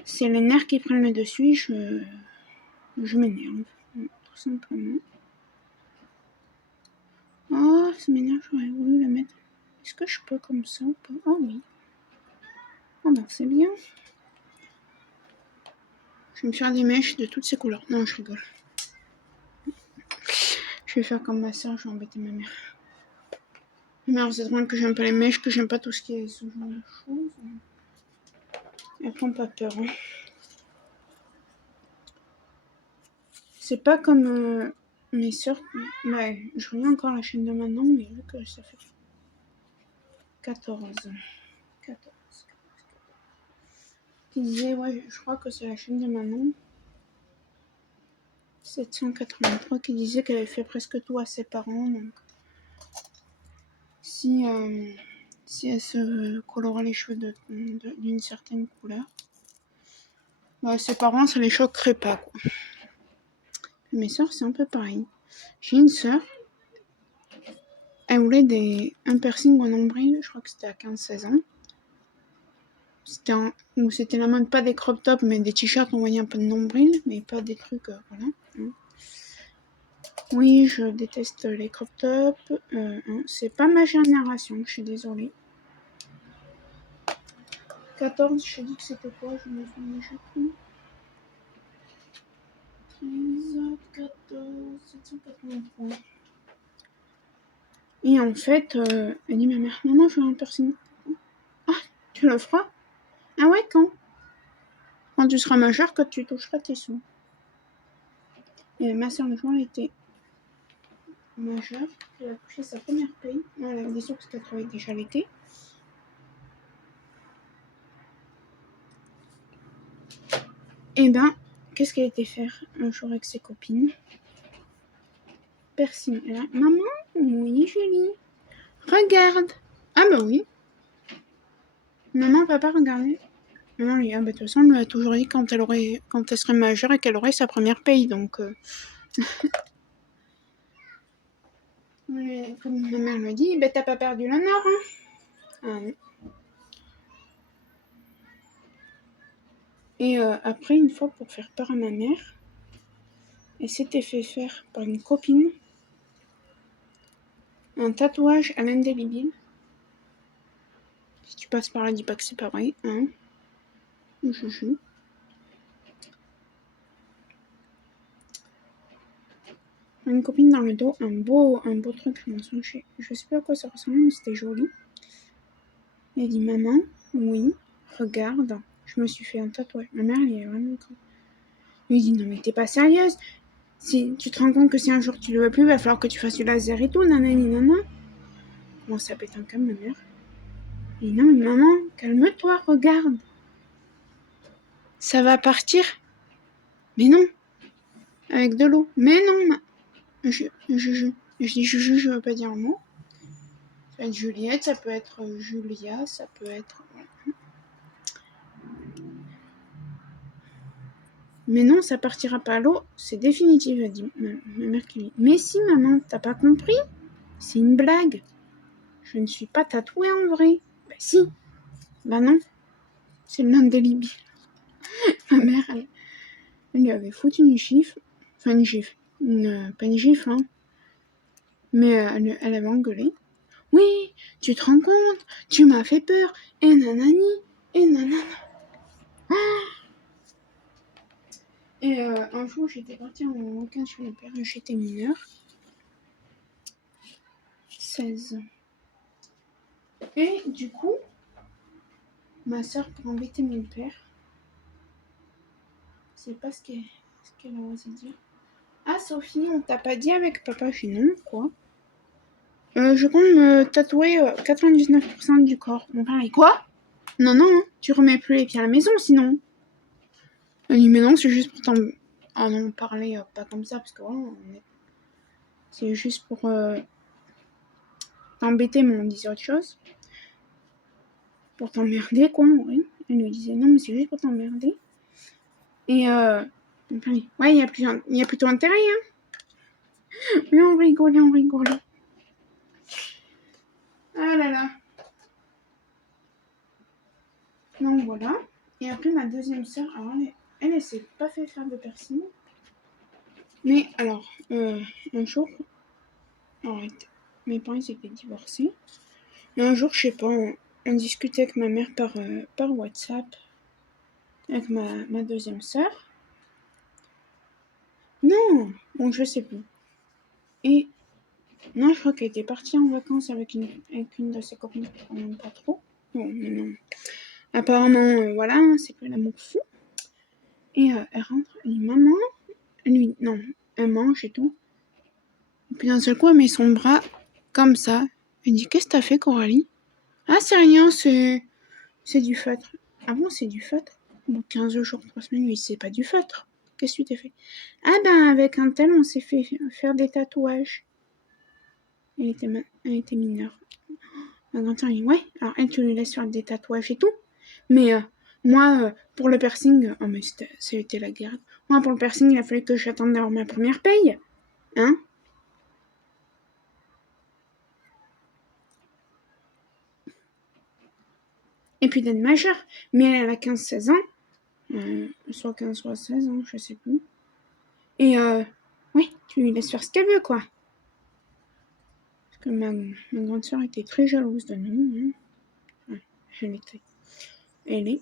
C'est les nerfs qui prennent le dessus, je m'énerve. Tout simplement. Oh, ça m'énerve, j'aurais voulu la mettre. Est-ce que je peux comme ça ou pas? Oh oui. Oh ben, c'est bien. Je vais me faire des mèches de toutes ces couleurs. Non, je rigole. Je vais faire comme ma soeur, je vais embêter ma mère. Ma mère, vous êtes loin que j'aime pas les mèches, que j'aime pas tout ce qui est ce genre de choses. Elle prend pas peur. Hein. C'est pas comme mes soeurs. Ouais, je reviens encore à la chaîne de Manon, mais vu que ça fait 14. 14. Qui disait, ouais, je crois que c'est la chaîne de Manon. 783 qui disait qu'elle avait fait presque tout à ses parents. Donc, si elle se colorait les cheveux d'une certaine couleur, bah, ses parents, ça les choquerait pas. Quoi. Mes soeurs, c'est un peu pareil. J'ai une soeur, elle voulait un piercing au nombril, je crois que c'était à 15-16 ans. C'était la mode, pas des crop tops, mais des t-shirts, on voyait un peu de nombril, mais pas des trucs, voilà. Oui, je déteste les crop tops. C'est pas ma génération, je suis désolée. 14, je t'ai dit que c'était quoi? Je me souviens déjà plus. 13, 14, 783. Et en fait, elle dit ma mère, non, je veux un piercing. Ah, tu le feras? Ah ouais, quand? Quand tu seras majeur, que tu toucheras tes sous. Et ma soeur, le jour, elle était majeure. Elle a touché sa première paye. Non, elle avait des sous parce qu'elle travaillait déjà l'été. Et ben, qu'est-ce qu'elle était faire un jour avec ses copines? Persine. Et là, maman, oui, Julie, regarde. Ah bah oui. Maman, papa, regardez. Maman lui, ah bah de toute façon, elle m'a toujours dit quand elle serait majeure et qu'elle aurait sa première paye, donc. Comme ma mère me dit, bah t'as pas perdu la nord, hein. Ah, non. Et après, une fois, pour faire peur à ma mère, elle s'était fait faire par une copine un tatouage à l'indélébile. Si tu passes par là, dis pas que c'est pas vrai, hein. Juju. Une copine dans le dos, un beau truc, je sais pas à quoi ça ressemble, mais c'était joli. Elle dit, maman, oui, regarde, je me suis fait un tatouage. Ma mère, elle est vraiment con. Elle lui dit, non mais t'es pas sérieuse. Si tu te rends compte que si un jour tu le veux plus, il va falloir que tu fasses du laser et tout, nanani nana. Bon, ça pète un câble, ma mère. Elle dit, non mais maman, calme-toi, regarde. Ça va partir. Mais non. Avec de l'eau. Mais non. Je dis Juju, je veux pas dire un mot. Ça peut être Juliette, ça peut être Julia, ça peut être... Mais non, ça partira pas à l'eau, c'est définitif, a dit ma mère qui dit. Mais si, maman, t'as pas compris? C'est une blague. Je ne suis pas tatouée en vrai. Bah si. Bah non. C'est le indélébile. Ma mère, elle lui avait foutu une gifle. Enfin, une gifle. Pas une gifle, hein. Mais elle avait engueulé. Oui, tu te rends compte? Tu m'as fait peur. Et nanani. Et nanana. Et un jour, j'étais partie en week-end chez mon père. J'étais mineure. 16. Et du coup, ma soeur, pour embêter mon père, je sais pas ce qu'elle a osé dire. Ah, Sophie, on t'a pas dit avec papa? Je dis non, quoi? Je compte me tatouer 99% du corps. Mon père dit quoi? Non, non, tu remets plus les pieds à la maison sinon. Elle dit mais non, c'est juste pour en parler pas comme ça, parce que voilà, c'est juste pour t'embêter, mais on disait autre chose. Pour t'emmerder, quoi, oui. Elle lui disait non, mais c'est juste pour t'emmerder. Et mon père dit ouais, il y a plutôt intérêt, hein. Mais on rigolait. Ah là là. Donc voilà. Et après, ma deuxième sœur, alors elle s'est pas fait faire de piercing. Mais alors, un jour, arrête, mes parents ils étaient divorcés. Et un jour, je sais pas, on discutait avec ma mère par WhatsApp, avec ma deuxième sœur. Non, bon, je sais plus. Et non, je crois qu'elle était partie en vacances avec une de ses copines, quand même pas trop. Bon, non. Apparemment, voilà, c'est plus l'amour fou. Et elle rentre, elle dit maman, lui, non, elle mange et tout. Et puis d'un seul coup, elle met son bras comme ça. Elle dit qu'est-ce que t'as fait, Coralie? Ah, c'est rien, c'est du feutre. Ah bon, c'est du feutre? Au bout de 15 jours, 3 semaines, lui, c'est pas du feutre. Qu'est-ce que tu t'es fait? Ah ben, avec un tel, on s'est fait faire des tatouages. Elle était mineure. Ma grand-sœur dit ouais, alors elle, tu lui laisses faire des tatouages et tout. Mais moi, pour le piercing, oh mais c'était la guerre. Moi, pour le piercing, il a fallu que j'attende d'avoir ma première paye. Hein? Et puis d'être majeure. Mais elle a 15-16 ans. Soit 15, soit 16 ans, je sais plus. Et ouais, tu lui laisses faire ce qu'elle veut, quoi. Parce que ma grande sœur était très jalouse de nous. Hein. Ouais, elle était. Elle est.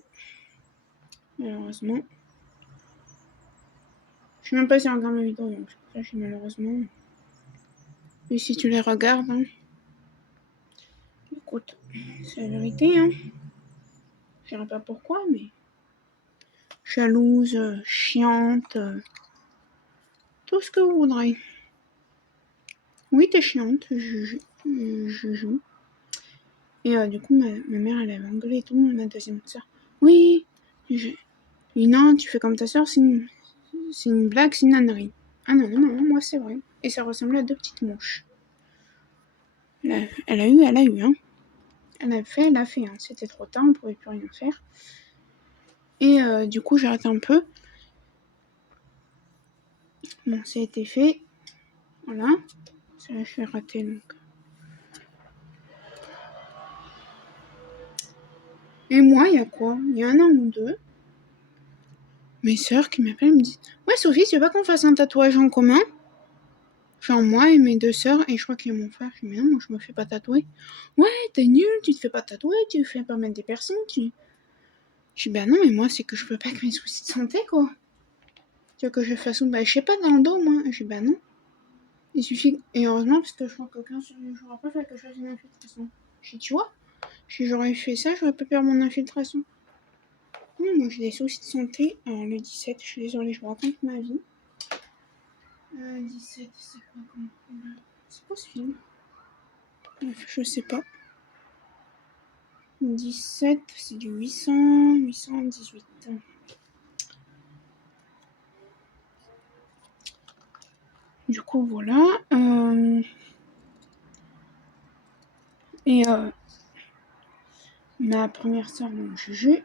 Malheureusement. Je sais même pas si elle regarde ma vidéo, donc là, j'ai malheureusement. Et si tu les regardes, hein. Écoute, c'est la vérité, hein. Je dirais pas pourquoi, mais. Jalouse, chiante, tout ce que vous voudrez. Oui, t'es chiante, je joue. Et du coup, ma mère, elle avait engueulé tout le monde, ma deuxième sœur. Oui, Et non, tu fais comme ta soeur, c'est une blague, c'est une ânerie. Ah non, non, non, moi c'est vrai. Et ça ressemblait à 2 petites mouches. Elle a eu, hein. Elle a fait, hein. C'était trop tard, on pouvait plus rien faire. Et du coup, j'arrête un peu. Bon, ça a été fait. Voilà. Ça, je vais rater, donc. Et moi, il y a quoi? Il y a 1 an ou 2. Mes sœurs qui m'appellent me disent « Ouais, Sophie, tu veux pas qu'on fasse un tatouage en commun ?» Genre moi et mes 2 sœurs, et je crois qu'il y a mon frère qui me dit « Non, moi je me fais pas tatouer. »« Ouais, t'es nul, tu te fais pas tatouer, tu fais pas mettre des personnes, tu... » Je dis « Bah non, mais moi c'est que je peux pas avec mes soucis de santé, quoi. » Tu veux que je fasse où? Bah je sais pas, dans le dos, moi. Je dis « Bah non. » Il suffit... Et heureusement, parce que je crois que 15 jours après, il fallait que je fasse une infiltration. Je dis « Tu vois, si j'aurais fait ça, j'aurais pas perdu mon infiltration. » Non, moi j'ai des soucis de santé. Alors le 17, je suis désolée, je vous raconte ma vie. 17, c'est quoi comme problème? C'est quoi ce film? Bref, je sais pas. 17, c'est du 818. Du coup, voilà. Et ma première sœur, donc Juju,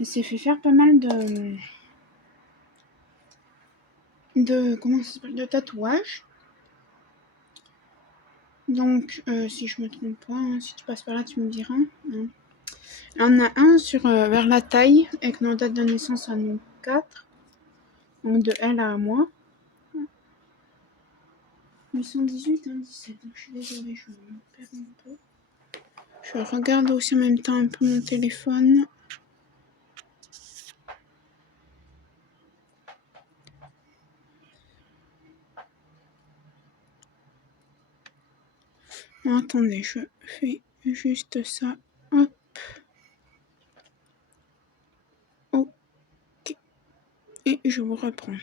elle s'est fait faire pas mal comment ça s'appelle, de tatouages. Donc, si je me trompe pas, hein, si tu passes par là, tu me diras. Hein. Il y en a un sur vers la taille, avec nos dates de naissance à nous 4. Donc de elle à moi. 818, hein, 17. Je suis désolée, je me perds un peu. Je regarde aussi en même temps un peu mon téléphone. Attendez, je fais juste ça. Hop. Ok. Et je vous reprends.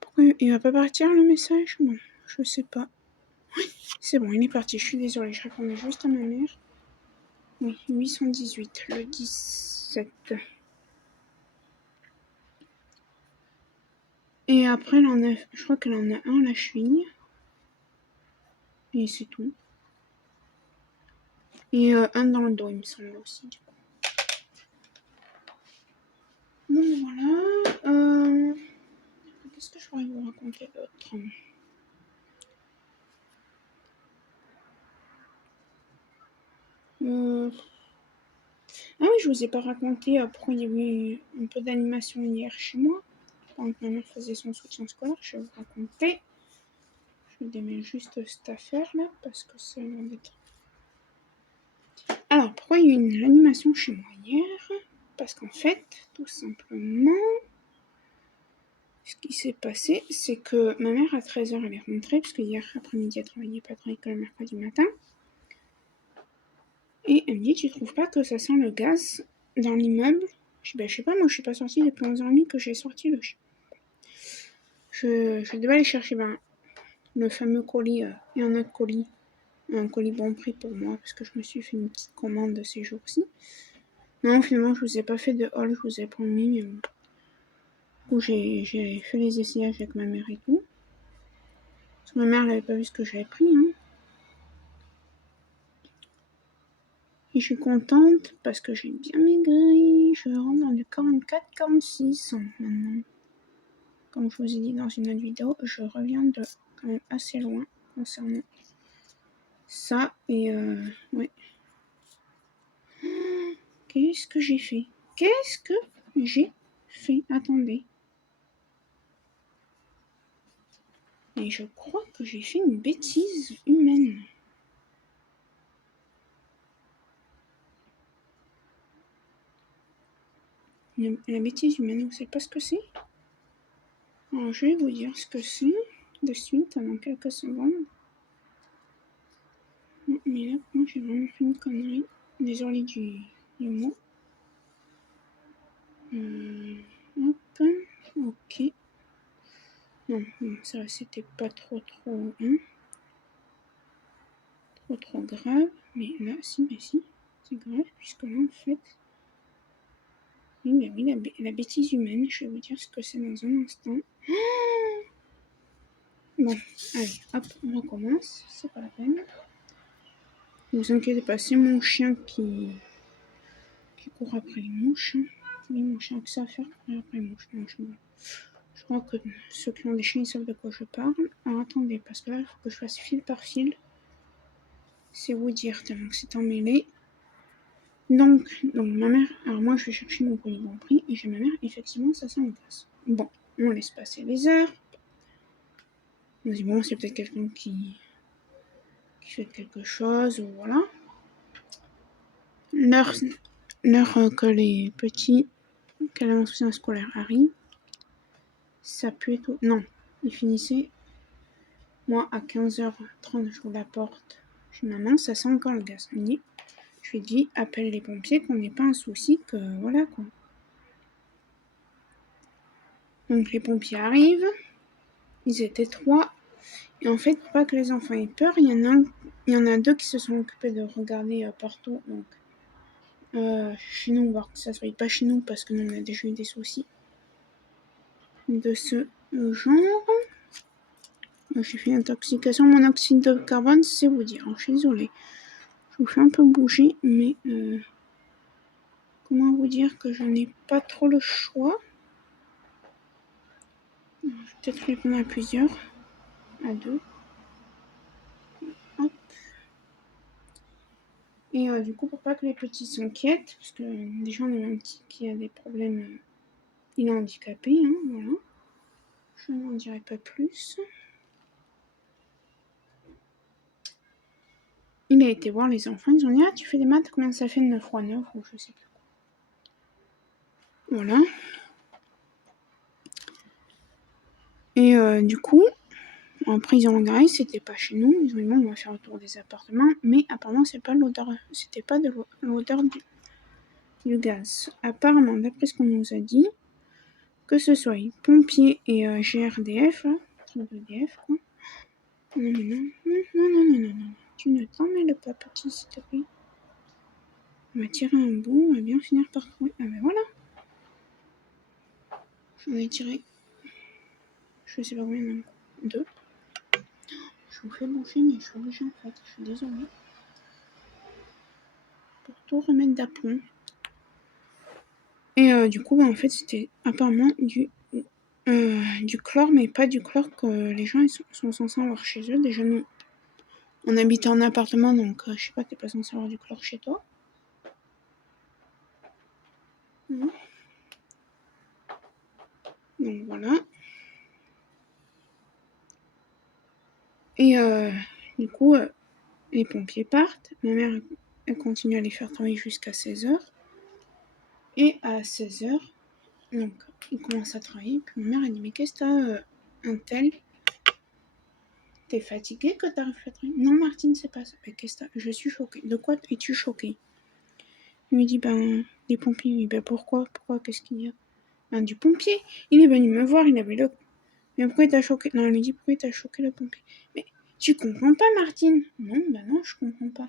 Pourquoi il va pas partir le message? Bon, je sais pas. Oui, c'est bon, il est parti. Je suis désolée, je répondais juste à ma mère. Oui, 818, le 17. Et après, elle en a, je crois qu'elle en a un à la cheville. Et c'est tout. Et un dans le dos, il me semble aussi, du coup. Donc voilà. Qu'est-ce que je pourrais vous raconter d'autre? Ah oui, je vous ai pas raconté pourquoi il y avait un peu d'animation hier chez moi. Pendant que ma mère faisait son soutien scolaire, je vais vous raconter. Je démêle juste cette affaire là parce que ça m'embête. Alors, pourquoi il y a eu une animation chez moi hier? Parce qu'en fait, tout simplement, ce qui s'est passé, c'est que ma mère à 13h elle est rentrée, parce que hier après-midi elle travaillait pas très que le mercredi matin. Et elle me dit, tu trouves pas que ça sent le gaz dans l'immeuble? Je dis, je sais pas, moi je suis pas sortie depuis 11h30 que j'ai sorti le chien. Je devais aller chercher le fameux colis et un autre colis, un colis bon prix pour moi, parce que je me suis fait une petite commande ces jours-ci. Non, finalement, je vous ai pas fait de haul, je vous ai promis, mais bon. Du coup, j'ai fait les essayages avec ma mère et tout. Parce que ma mère n'avait pas vu ce que j'avais pris, hein. Et je suis contente parce que j'ai bien maigri. Je rentre dans du 44-46 maintenant. Comme je vous ai dit dans une autre vidéo, je reviens de quand même assez loin concernant ça. Et ouais. Qu'est-ce que j'ai fait? Qu'est-ce que j'ai fait? Attendez. Et je crois que j'ai fait une bêtise humaine. La bêtise humaine, vous savez pas ce que c'est? Alors, je vais vous dire ce que c'est de suite, dans quelques secondes. Mais là, moi, j'ai vraiment fait une connerie. Désolée du mot. Hop, ok. Non, ça c'était pas trop. Hein. trop grave. Mais là, si, c'est grave, puisque là, en fait... Oui, mais oui, la bêtise humaine, je vais vous dire ce que c'est dans un instant. Bon, allez, hop, on recommence, c'est pas la peine. Ne vous inquiétez pas, c'est mon chien qui court après les mouches. Oui, mon chien a que ça à faire, courir après les mouches. Donc, je crois que ceux qui ont des chiens, ils savent de quoi je parle. Alors attendez, parce que là, il faut que je fasse fil par fil. C'est vous dire, tellement que c'est emmêlé. Donc, ma mère, alors moi je vais chercher mon colis compris, et j'ai ma mère, effectivement, ça sent en place. Bon, on laisse passer les heures. On se dit, bon, c'est peut-être quelqu'un qui fait quelque chose, ou voilà. L'heure que les petits, que la soutien scolaire arrive, ça peut être... Non, il finissait. Moi, à 15h30, je roule la porte chez maman, ça sent encore le gaz. Je lui dis, appelle les pompiers, qu'on n'ait pas un souci, que voilà quoi. Donc les pompiers arrivent, ils étaient 3, et en fait, pour pas que les enfants aient peur, il y en a 2 qui se sont occupés de regarder partout, donc chez nous, voir que ça soit pas chez nous, parce que nous on a déjà eu des soucis de ce genre. J'ai fait une intoxication monoxyde de carbone, c'est vous dire, je suis désolée. Je vous fais un peu bouger, mais comment vous dire que je n'ai pas trop le choix. Je vais peut-être répondre à plusieurs, à 2. Hop. Et du coup, pour pas que les petits s'inquiètent, parce que déjà on a un petit qui a des problèmes, il est handicapé, hein, voilà. Je n'en dirai pas plus. Il a été voir les enfants, ils ont dit, ah tu fais des maths, combien ça fait 9 x 9, ou je sais plus quoi. Voilà. Et du coup, après ils ont regardé, c'était pas chez nous, ils ont dit bon on va faire le tour des appartements, mais apparemment c'est pas l'odeur, c'était pas de l'odeur du gaz. Apparemment, d'après ce qu'on nous a dit, que ce soit pompiers et GRDF, là, truc d'EDF quoi. Non, tu ne t'en mêles pas petit s'il te plaît. On va tirer un bout, on va bien finir par trouver. Ah ben voilà. J'en ai tiré, je sais pas combien, 2. Je vous fais bouger, mais je suis obligée en fait, je suis désolée. Pour tout remettre d'aplomb. Et du coup, en fait, c'était apparemment du chlore, mais pas du chlore que les gens sont censés avoir chez eux. Déjà, nous, on habite en appartement, donc je sais pas, t'es pas censé avoir du chlore chez toi. Mmh. Donc voilà. Et du coup, les pompiers partent. Ma mère, elle continue à les faire travailler jusqu'à 16h. Et à 16h, donc, ils commencent à travailler. Puis ma mère, elle dit, mais qu'est-ce que t'as, un tel? T'es fatiguée que t'arrives à travailler? Non, Martine, c'est pas ça. Mais qu'est-ce que t'as? Je suis choquée. De quoi es-tu choquée? Il me dit, ben, des pompiers. Oui, ben pourquoi? Qu'est-ce qu'il y a? Ben, du pompier. Il est venu me voir, il avait le... Mais pourquoi t'as choqué? Non, elle lui dit, pourquoi t'as choqué le pompier? Mais tu comprends pas, Martine? Non, ben non, je comprends pas.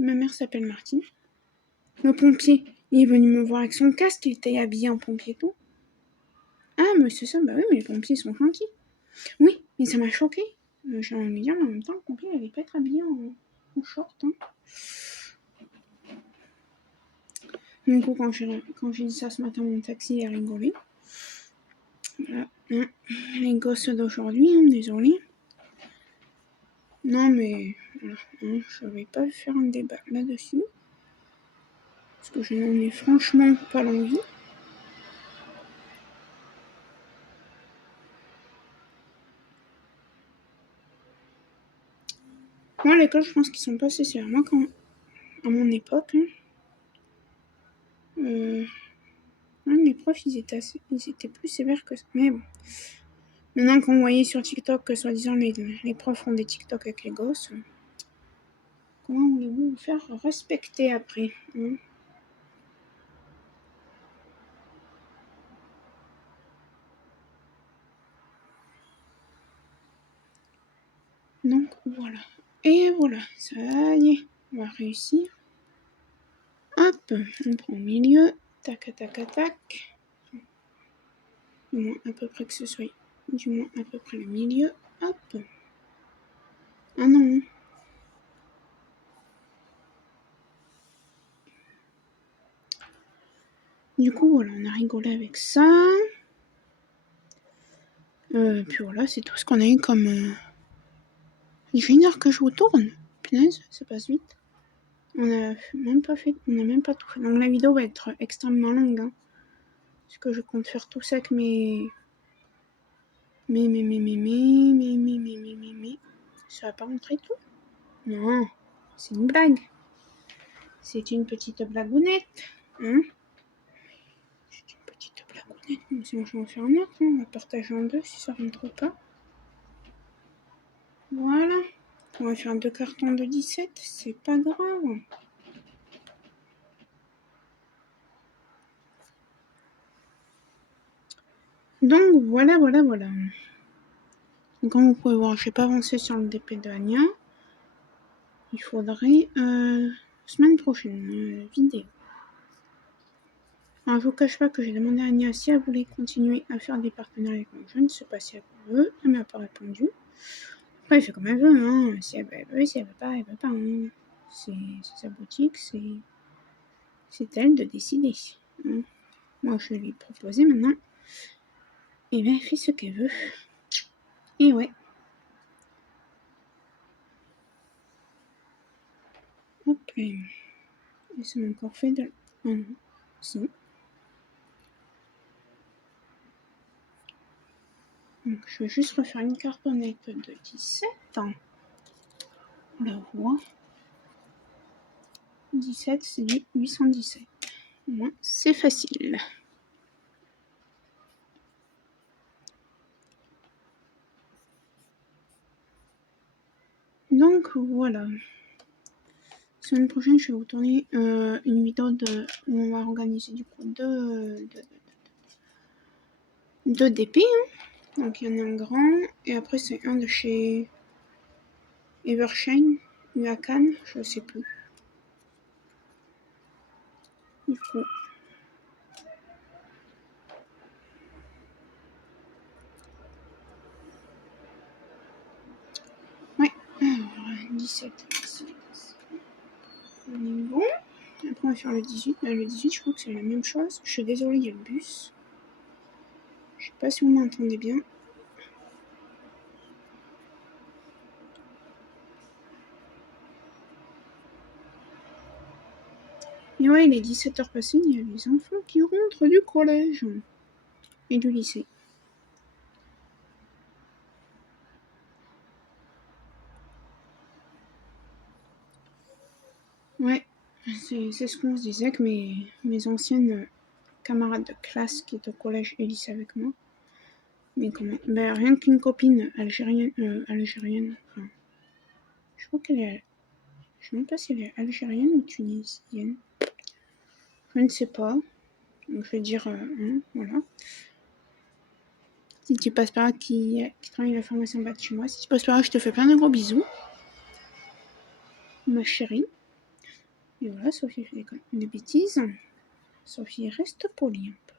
Ma mère s'appelle Martine. Le pompier, il est venu me voir avec son casque, il était habillé en pompier et tout. Ah, monsieur ça, bah oui, mais les pompiers sont gentils. Oui, mais ça m'a choqué. J'ai envie de me dire, mais en même temps, le pompier, il allait pas être habillé en short. Hein. Du coup, quand j'ai dit ça ce matin, mon taxi a rigolé. Voilà. Les gosses d'aujourd'hui, hein, désolé. Non, mais voilà, hein, je vais pas faire un débat là-dessus. Parce que je n'en ai franchement pas l'envie. Moi, à l'école, je pense qu'ils sont pas assez sévères. Moi, à mon époque, les profs, ils étaient plus sévères que ça. Mais bon. Maintenant qu'on voyait sur TikTok que soi-disant les profs font des TikTok avec les gosses, comment voulez-vous vous faire respecter après hein? Donc voilà. Et voilà, ça y est, on va réussir. Hop, on prend au milieu, tac, tac, tac. Du moins à peu près que ce soit, du moins à peu près le milieu. Hop. Ah non. Du coup, voilà, on a rigolé avec ça. Puis voilà, c'est tout ce qu'on a eu comme... J'ai une heure que je vous tourne. Punaise, ça passe vite. On a même pas tout fait. Donc la vidéo va être extrêmement longue. Hein, parce que je compte faire tout ça avec mes... Ça va pas rentrer tout? Non, c'est une blague. C'est une petite blagounette. Hein? C'est une petite blagounette. Sinon, je vais en faire un autre. Hein. On va partager en deux si ça rentre pas. Voilà. On va faire 2 cartons de 17. C'est pas grave. Donc, voilà. Comme vous pouvez voir, je n'ai pas avancé sur le DP de Anya. Il faudrait semaine prochaine vidéo. Alors, je vous cache pas que j'ai demandé à Anya si elle voulait continuer à faire des partenariats avec moi. Je ne sais pas si elle veut. Elle m'a pas répondu. Après, elle fait comme elle veut. Hein. Si elle veut, si elle veut pas, elle veut pas. Hein. C'est sa boutique, c'est elle de décider. Hein. Moi, je vais lui proposer maintenant. Et bien, elle fait ce qu'elle veut. Et ouais. Hop. Et ça m'a encore fait de... Ah non. Si. Donc, je vais juste refaire une cartonnette de 17. On la voit. 17, c'est du 817. Au moins, c'est facile. Donc, voilà. Semaine prochaine, je vais vous tourner une vidéo où on va organiser du coup deux DP. Hein. Donc, il y en a un grand. Et après, c'est un de chez Evershine ou à Cannes, je sais plus. Du coup. Ouais. Alors, 17. On est bon. Après, on va faire le 18. Le 18, je crois que c'est la même chose. Je suis désolée, il y a le bus. Je sais pas si vous m'entendez bien. Et ouais, il est 17h passées, il y a les enfants qui rentrent du collège et du lycée. Ouais, c'est ce qu'on se disait avec mes anciennes camarades de classe qui étaient au collège et lycée avec moi. Mais comment? Ben, rien qu'une copine algérienne, enfin, je crois qu'elle est... Je sais même pas si elle est algérienne ou tunisienne. Je ne sais pas. Donc je vais dire, voilà. Si tu passes par là, qui travaille la formation bas de chez moi, si tu passes par là, je te fais plein de gros bisous. Ma chérie. Et voilà, Sophie fait des bêtises. Sophie reste polie un peu.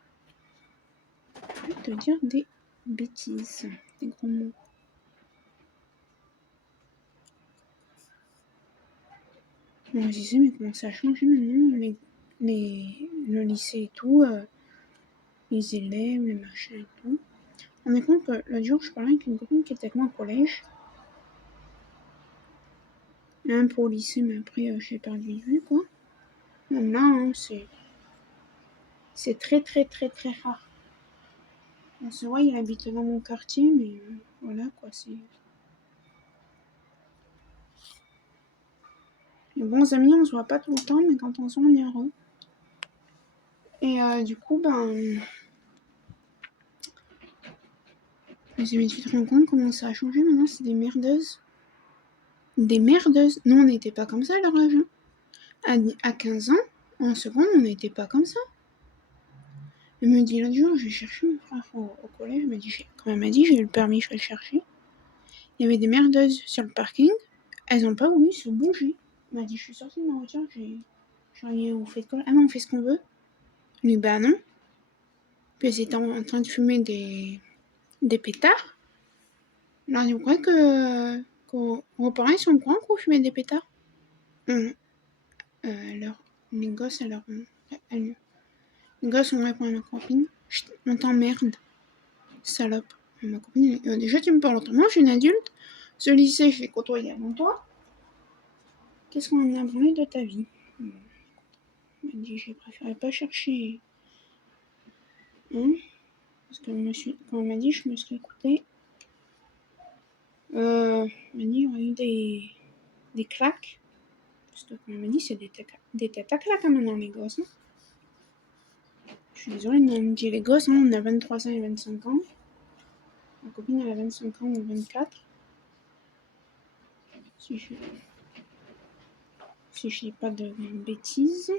Je vais te dire des bêtises, des gros mots. On se disait, mais comment ça a changé maintenant, le lycée et tout, les élèves, les machins et tout. On est compte que l'autre jour, je parlais avec une copine qui était avec moi au collège. Un peu au lycée, mais après, j'ai perdu de vue, quoi. Maintenant, c'est très rare. On se voit, il habite dans mon quartier, mais voilà, quoi, c'est... Les bons amis, on se voit pas tout le temps, mais quand on se voit, on est heureux. Et du coup, tu te rends compte comment ça a changé maintenant, c'est des merdeuses. Des merdeuses. Nous, on n'était pas comme ça à leur âge. À 15 ans, en seconde, on n'était pas comme ça. Elle me dit l'autre jour, j'ai cherché mon frère au collège, quand elle m'a dit j'ai eu le permis, je vais le chercher. Il y avait des merdeuses sur le parking. elles ont pas voulu se bouger. Elle m'a dit, je suis sortie de ma voiture, j'ai rien, vous faites quoi? Ah non, on fait ce qu'on veut. Je lui ai dit, bah non. Puis elles étaient en train de fumer des pétards. Alors, vous croyez que vos parents, ils sont au courant qu'on fumait des pétards? Les gosses, les gosses ont répondu à ma copine, on t'emmerde, salope. Et ma copine, déjà tu me parles autrement, je suis une adulte. Ce lycée, je l'ai côtoyé avant toi. Qu'est-ce qu'on en a branlé de ta vie? Elle m'a dit, j'ai préféré pas chercher. Hein? Parce que quand elle m'a dit, je me suis écoutée. Elle m'a dit, il y aurait eu des claques. Parce que quand elle m'a dit, c'est des têtes à claques maintenant, les gosses. Hein. Je suis désolée, mais elle me dit, les gosses, hein, on a 23 ans et 25 ans. Ma copine, elle a 25 ans ou 24. Si je dis pas de bêtises.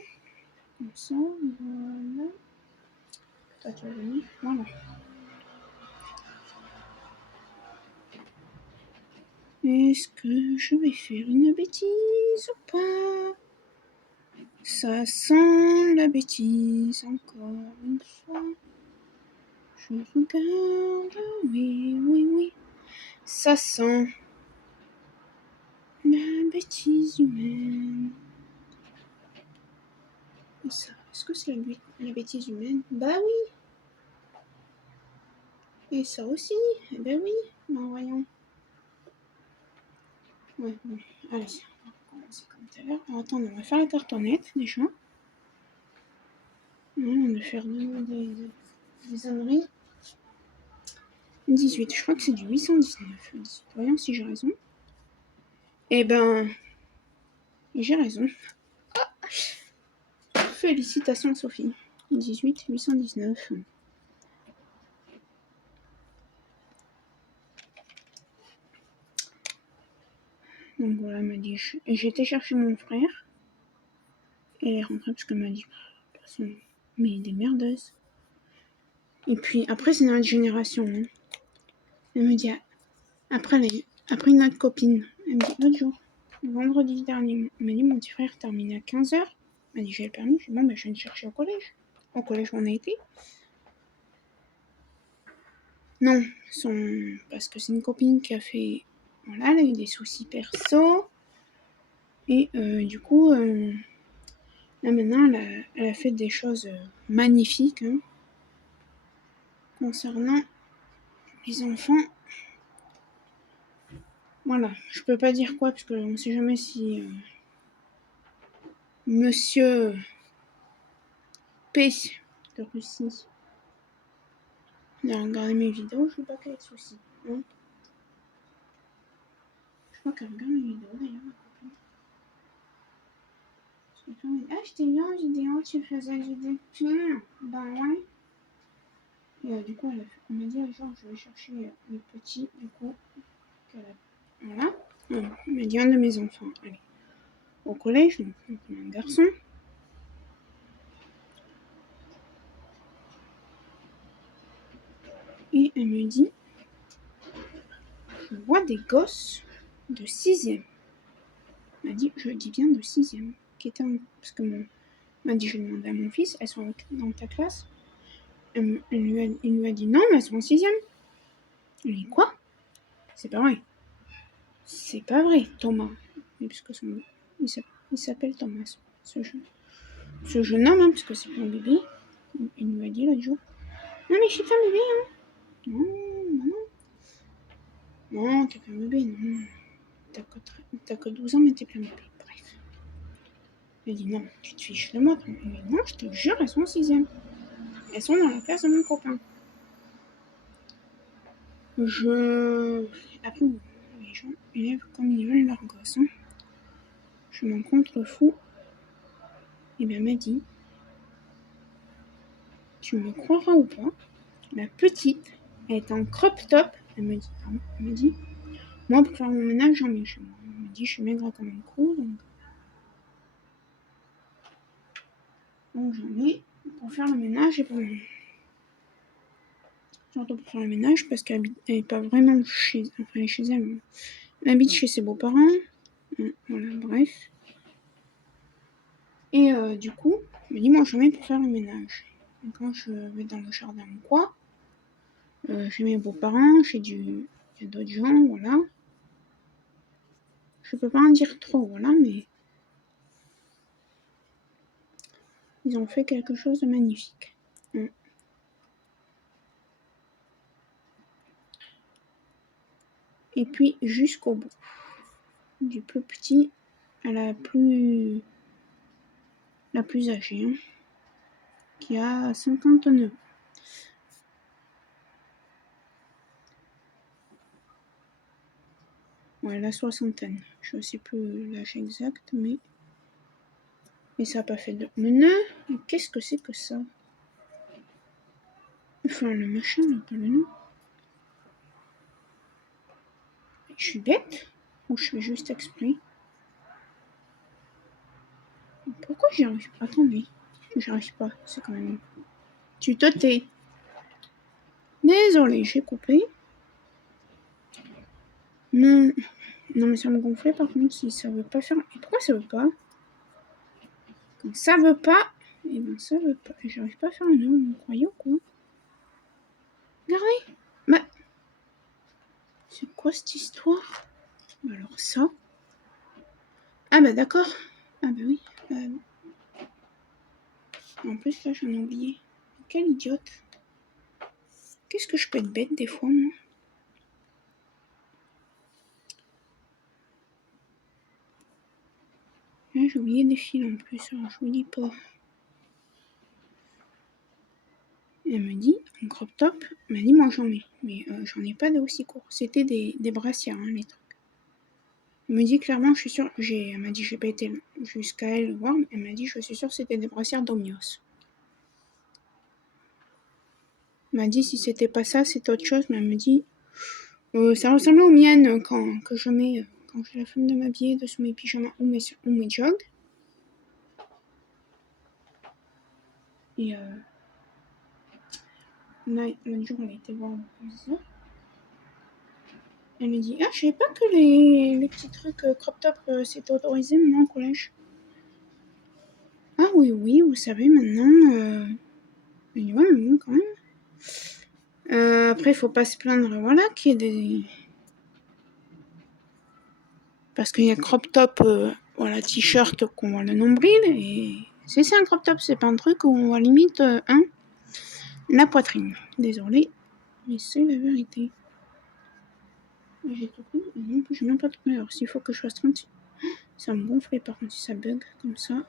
Comme ça, voilà. Toi, tu vas venir. Voilà. Est-ce que je vais faire une bêtise ou pas? Ça sent la bêtise encore une fois. Je regarde, oui, oui, oui. Ça sent la bêtise humaine. Et ça, est-ce que c'est la bêtise humaine? Bah oui. Et ça aussi? Eh ben oui. Ben voyons. Ouais, bon. Allez, on va commencer comme tout à l'heure. Alors, attendez, on va faire la cartonnette déjà. On va faire des âneries. 18, je crois que c'est du 819. Voyons si j'ai raison. Eh ben, j'ai raison. Ah, félicitations Sophie. 18, 819. Donc voilà, elle m'a dit. J'ai été chercher mon frère. Elle est rentrée parce qu'elle m'a dit. De toute façon, mais des merdeuses. Et puis après, c'est notre génération. Hein. Elle me dit. Après une autre copine. Elle me dit l'autre jour. Vendredi dernier, elle m'a dit mon petit frère termine à 15h. Elle m'a dit j'ai le permis. Je dis bon, ben, je viens de chercher au collège. Au collège où on a été. Non, parce que c'est une copine qui a fait. Voilà, elle a eu des soucis perso. Et du coup, là maintenant, elle a fait des choses magnifiques hein, concernant les enfants. Voilà, je peux pas dire quoi parce qu'on ne sait jamais si Monsieur P de Russie il a regardé mes vidéos, je sais pas quel souci. Hein. Je crois qu'elle regarde mes vidéos d'ailleurs, ma copine. Ah, je t'ai vu en vidéo, tu faisais du déclin. Ben ouais. Et du coup, elle m'a dit un jour, je vais chercher le petit, du coup, voilà. Elle m'a dit un de mes enfants, allez, au collège, donc un garçon. Et elle me dit, je vois des gosses de 6e. Elle m'a dit, je dis bien de 6e, qui étaient parce que m'a dit, je demandais à mon fils, elles sont dans ta classe? Il lui a dit, non, mais elles sont en 6e. Je lui ai dit, quoi? C'est pas vrai. C'est pas vrai, Thomas. Mais parce que il s'appelle Thomas, ce jeune homme, hein, parce que c'est pas un bébé. Il nous a dit l'autre jour. Non, mais je suis pas un bébé, hein. Non, non. Non, t'es pas un bébé, non. T'as que 12 ans, mais t'es pas un bébé. Bref. Il a dit non, tu te fiches de moi. Il a dit non, je te jure, elles sont en 6e. Elles sont dans la classe de mon copain. Après, les gens élèvent comme ils veulent leurs gosses. Hein. Je m'en contrefous. Et bien, elle m'a dit, tu me croiras ou pas, la petite, elle est en crop top. Elle me dit, moi pour faire mon ménage, j'en mets chez moi. Elle me dit, je suis maigre comme un coup, donc j'en mets pour faire le ménage et pour surtout pour faire le ménage parce qu'elle n'est pas vraiment chez elle. Elle habite chez ses beaux-parents. Voilà, bref. Et du coup, le dimanche, je mets pour faire le ménage. Et quand je vais dans le jardin ou quoi, chez mes beaux-parents, il y a d'autres gens, voilà. Je peux pas en dire trop, voilà, mais ils ont fait quelque chose de magnifique. Et puis jusqu'au bout, du plus petit à la plus âgée, hein, qui a 59 ans. Ouais, la soixantaine. Je sais plus l'âge exact, mais ça n'a pas fait de... Mais non, qu'est-ce que c'est que ça? Enfin, le machin, là, pas le nom. Je suis bête? Ou je fais juste exprès? Pourquoi j'y arrive pas? Attendez, j'y arrive pas, c'est quand même... Tu te tais. Désolé, j'ai coupé. Non, mais ça me gonflait par contre si ça veut pas faire... Et pourquoi ça veut pas? Quand ça veut pas, et ben ça veut pas. J'arrive pas à faire un nœud, vous croyez ou quoi? Regardez. Bah... C'est quoi cette histoire? Alors ça... Ah bah d'accord. Ah bah oui. En plus là j'en ai oublié. Quelle idiote. Qu'est-ce que je peux être bête des fois, moi? Là j'ai oublié des fils en plus, alors je vous dis pas. Elle me dit, en crop top, elle m'a dit moi j'en ai. Mais j'en ai pas de aussi court. C'était des brassières, hein, les trucs. Elle me dit clairement, je suis sûre, elle m'a dit j'ai pas été jusqu'à elle voir, mais elle m'a dit je suis sûre que c'était des brassières d'Omnios. Elle m'a dit si c'était pas ça, c'était autre chose, mais elle me dit ça ressemblait aux miennes que je mets quand j'ai la flemme de m'habiller dessous mes pyjamas ou mes jogs. Et l'autre jour, elle a été voir le professeur. Elle me dit ah, je savais pas que les petits trucs crop top c'était autorisé maintenant au collège. Ah oui, vous savez maintenant. Mais ouais, mais bon, quand même. Après, il faut pas se plaindre, voilà, qu'il y ait des. Parce qu'il y a crop top, voilà, t-shirt qu'on voit le nombril, et c'est un crop top, c'est pas un truc où on voit limite, la poitrine. Désolée, mais c'est la vérité. J'ai tout pris, et non, j'ai même pas tout pris. Alors, s'il faut que je fasse 30, ça me gonfle, par contre, si ça bug comme ça.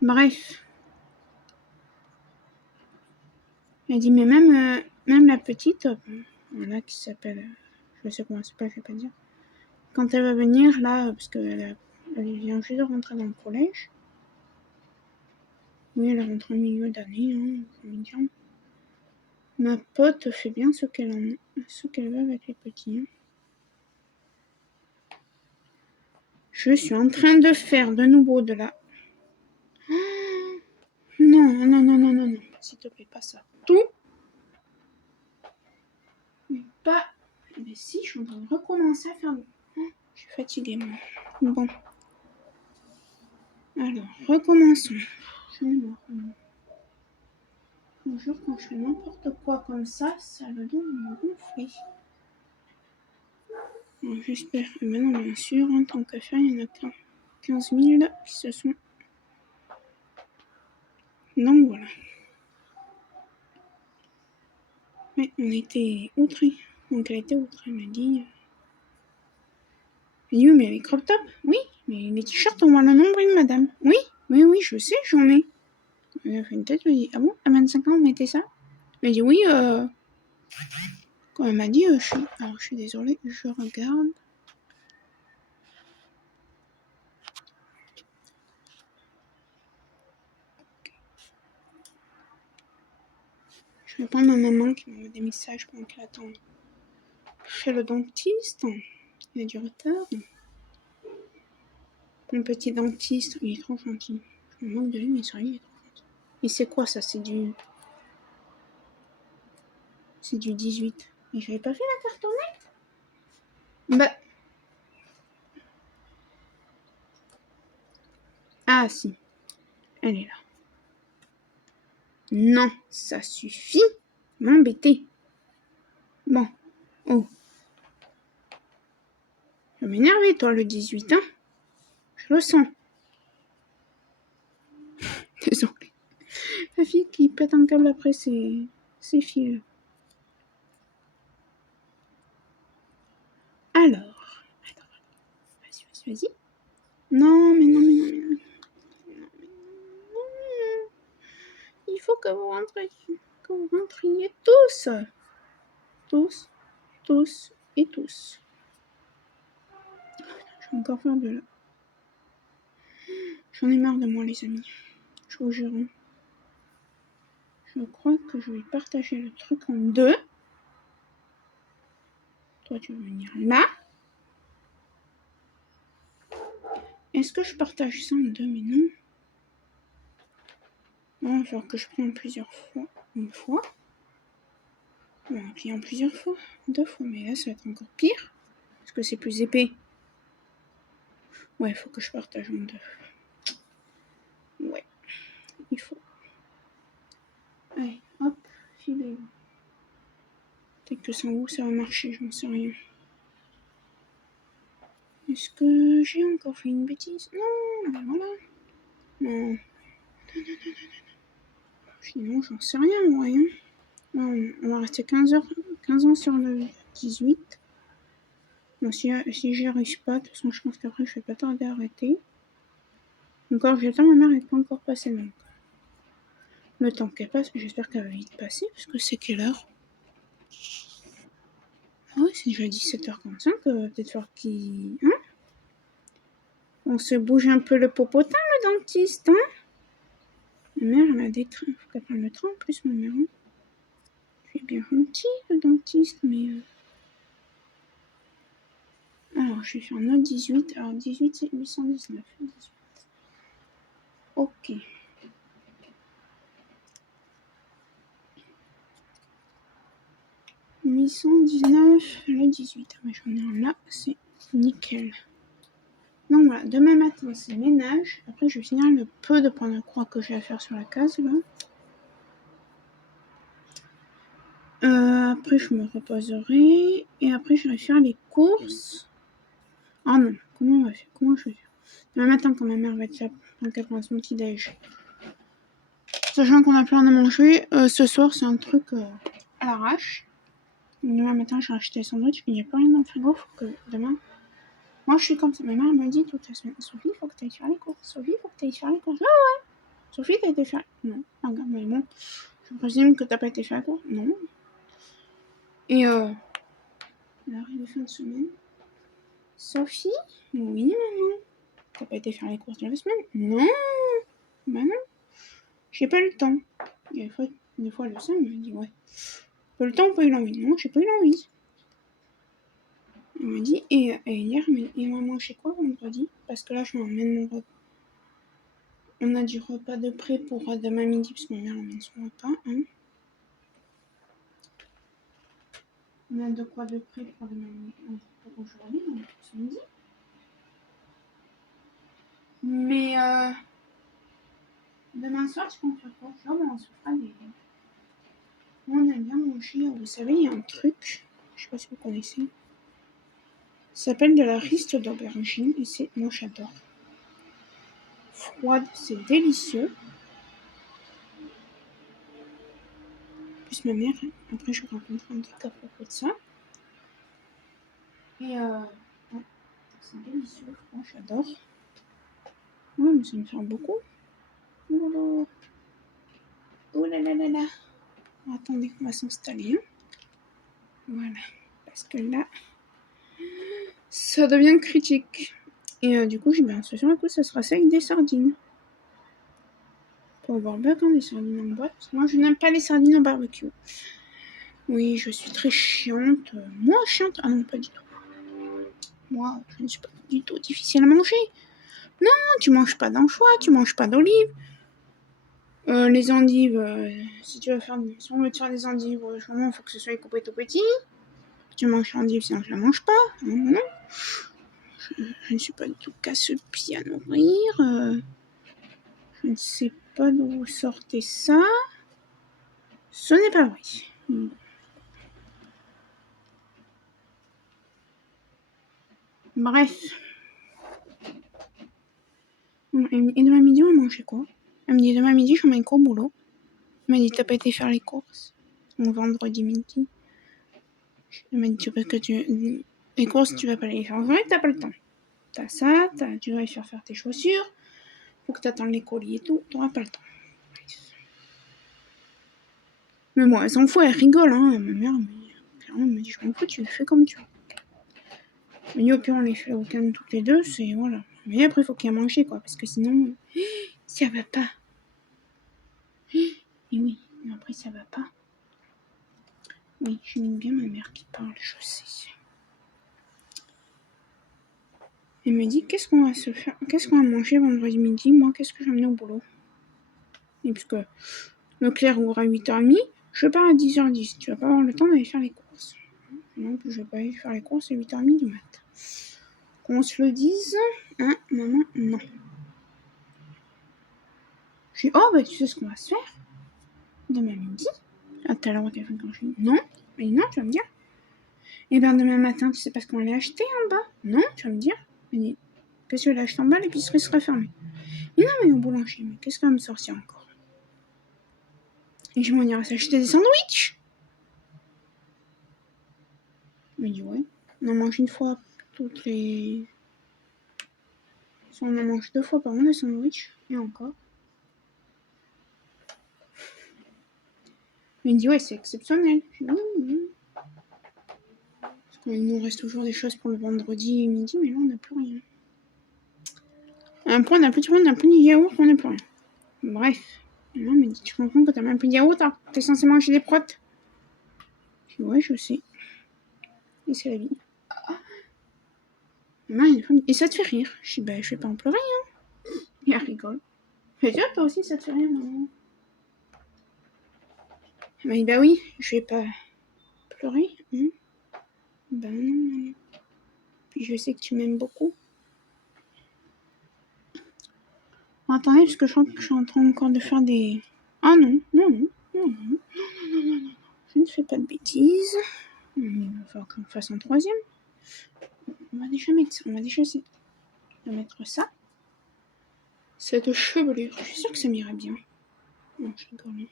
Bref. Elle dit, mais même la petite, voilà, qui s'appelle, je sais comment elle s'appelle, je vais pas dire. Quand elle va venir, là, parce qu'elle vient juste de rentrer dans le collège. Oui, elle rentre en milieu d'année, hein, faut me dire. Ma pote fait bien ce qu'elle veut avec les petits. Hein. Je suis en train de faire de nouveau de la... Non, s'il te plaît, pas ça. Tout. Mais pas... Mais si, je suis en train de recommencer à faire... Je suis fatiguée, moi. Bon. Alors, recommençons. Je vais voir. Bonjour, quand je fais n'importe quoi comme ça va donc me gonfler. J'espère. Et maintenant, bien sûr, en tant que faire, il y en a 15 000 qui se sont... Donc voilà. Mais on était outrés. Donc elle était outrée, elle m'a dit... oui, mais les crop top? Oui, mais les t-shirts, on voit le nombril, madame. Oui, je sais, j'en ai. Elle a fait une tête, elle m'a dit, ah bon, à 25 ans, on mettait ça? Elle m'a dit, oui, quand elle m'a dit, alors je suis désolée, je regarde. Je vais prendre ma maman qui m'envoie des messages pendant qu'elle attend. Chez le dentiste, il y a du retard. Mon petit dentiste, il est trop gentil. Je me moque de lui, mais sérieux, il est trop gentil. Et c'est quoi ça? C'est du... C'est du 18. Mais j'avais pas fait la cartonnette. Bah. Ah si. Elle est là. Non, ça suffit. M'embêter. Bon. Oh. Ça m'énerver, toi, le 18, hein. Je le sens. Désolée. La fille qui pète un câble après ses fils. Alors. Attends. Vas-y. Non, mais non. Il faut que vous rentriez. Que vous rentriez tous. Tous et tous. Je vais encore faire de là. J'en ai marre de moi, les amis. Je vous jure. Je crois que je vais partager le truc en deux. Toi, tu vas venir là. Est-ce que je partage ça en deux? Mais non. Non, il va falloir que je prenne plusieurs fois. Une fois. On va plier en plusieurs fois. 2 fois. Mais là, ça va être encore pire. Parce que c'est plus épais. Ouais, il faut que je partage en deux. Ouais. Il faut. Allez, hop. Filez. Peut-être que sans vous, ça va marcher. J'en sais rien. Est-ce que j'ai encore fait une bêtise? Non, ben voilà. Non. Sinon, j'en sais rien, moi. Hein. On va rester 15 ans sur le 18. Bon, si j'y arrive pas, de toute façon, je pense qu'après, je vais pas tarder à arrêter. Encore, j'attends, ma mère n'est pas encore passée, donc. Le temps qu'elle passe, j'espère qu'elle va vite passer, parce que c'est quelle heure? Ah ouais, c'est déjà 17h45, peut-être falloir qu'il... Hein? On se bouge un peu le popotin, le dentiste, hein? Ma mère, elle a des trains. Faut qu'elle prenne le train en plus, ma mère. Hein? C'est bien gentil, le dentiste, mais... Alors, je vais faire note 18. Alors, 18, c'est 819. 18. Ok. 819, le 18. Mais j'en ai un là, c'est nickel. Donc voilà, demain matin, c'est ménage. Après, je vais finir le peu de points de croix que j'ai à faire sur la case, là. Après, je me reposerai. Et après, j'irai faire les courses. Ah non, comment je vais faire? Demain matin, quand ma mère va être là, quand elle prend son petit déj. Sachant qu'on a plein à manger, ce soir, c'est un truc à l'arrache. Demain matin, j'ai racheté les sandwichs. Il n'y a pas rien dans le frigo. Faut que demain... Moi, je suis comme ça. Ma mère me dit toute la semaine, Sophie, il faut que tu ailles faire les courses. Sophie, il faut que tu ailles faire les courses. Ah ouais. Sophie, t'as été faire... Non. Regarde, mais bon. Je présume que t'as pas été faire les courses. Non. Et l'arrivée fin de semaine. Sophie? Oui, maman. T'as pas été faire les courses de la semaine? Non. Bah non. J'ai pas eu le temps. Et des fois, le sein me dit, ouais. Pas le temps ou pas eu l'envie? Non, j'ai pas eu l'envie. Elle me dit, et hier, et on a mangé quoi vendredi? Parce que là, je m'emmène mon repas. On a du repas de près pour demain midi, parce que ma mère emmène son repas. Hein. On a de quoi de près pour demain midi, pour aujourd'hui, donc pour ce midi. Mais demain soir, tu comptes faire quoi? On se fera des... On aime bien manger, vous savez, il y a un truc, je sais pas si vous connaissez. Ça s'appelle de la riste d'aubergine, et moi j'adore. Froide, c'est délicieux. En plus, ma mère, après je vous raconterai un truc à propos de ça. Et ouais, c'est délicieux, moi j'adore. Ouais, mais ça me fait beaucoup. Oh là là là là. Attendez, on va s'installer. Hein. Voilà, parce que là, ça devient critique. Et du coup, j'ai bien sûr, un coup, ça sera ça avec des sardines. Pour avoir bien des sardines en boîte. Parce que moi, je n'aime pas les sardines en barbecue. Oui, je suis très chiante. Moi, chiante? Ah non, pas du tout. Moi, je ne suis pas du tout difficile à manger. Non, tu manges pas d'anchois, tu manges pas d'olives. Les endives, si tu veux faire, si on veut te faire des endives, il faut que ce soit coupé tout petit. Tu manges l'endive, sinon je la mange pas. Non. Je ne suis pas du tout casse-pied à nourrir. Je ne sais pas d'où vous sortez ça. Ce n'est pas vrai. Bref. Et demain midi, on mangeait quoi? Elle me dit demain midi, je m'en au boulot. Elle m'a dit t'as pas été faire les courses? Mon vendredi midi. Elle m'a dit parce que les courses, tu vas pas les faire. En vrai, t'as pas le temps. T'as ça, tu dois aller faire tes chaussures. Faut que t'attendes les colis et tout. T'auras pas le temps. Mais moi, elle s'en fout, elle rigole, hein. Ma mère, elle me dit je m'en fous, tu le fais comme tu veux. Mais au pire, on les fait le week-end toutes les deux, c'est voilà. Mais après, il faut qu'il y ait à manger, quoi, parce que sinon, ça va pas. Et oui, mais après, ça va pas. Oui, j'aime bien ma mère qui parle, je sais. Elle me dit qu'est-ce qu'on va manger vendredi midi, moi, qu'est-ce que j'emmène au boulot. Et puisque Leclerc ouvre à 8h30, je pars à 10h10. Tu vas pas avoir le temps d'aller faire les courses. Non, je vais pas aller faire les courses à 8h30 du mat. Qu'on se le dise, hein, maman, non. Je dis, oh, bah, tu sais ce qu'on va se faire demain midi? À tout à l'heure au téléphone quand je dis, non. Mais non, tu vas me dire. Et bien demain matin, tu sais pas ce qu'on allait acheter en bas? Non, tu vas me dire. Je dis, qu'est-ce que je vais acheter en bas? L'épicerie sera fermée. Mais non, mais au boulanger, mais qu'est-ce qu'on va me sortir encore? Et je m'en irai s'acheter des sandwichs. Il me dit, ouais. On en mange une fois toutes les... On en mange 2 fois par an des sandwichs. Et encore. Il me dit, ouais, c'est exceptionnel. Je dis, oui. Parce qu'il nous reste toujours des choses pour le vendredi midi, mais là, on n'a plus rien. Un point, on n'a plus de on n'a plus de yaourt, on n'a plus rien. Bref. Non, mais tu comprends que t'as même plus de yaourt, hein. T'es censé manger des protes. Je dis, ouais, je sais. Et c'est la vie. Et ça te fait rire. Je dis, bah, je vais pas en pleurer, hein. Et elle rigole. Je dis, toi aussi, ça te fait rire, maman. Elle m'a dit, bah oui, je vais pas pleurer. Hein. Ben non. Puis je sais que tu m'aimes beaucoup. Bon, attendez, parce que je crois que je suis en train encore de faire des... Ah non. Je ne fais pas de bêtises. Il va falloir qu'on fasse un troisième. On va déjà mettre ça. On va déjà essayer de mettre ça. Cette chevelure. Je suis sûre que ça m'irait bien. Non, je rigole.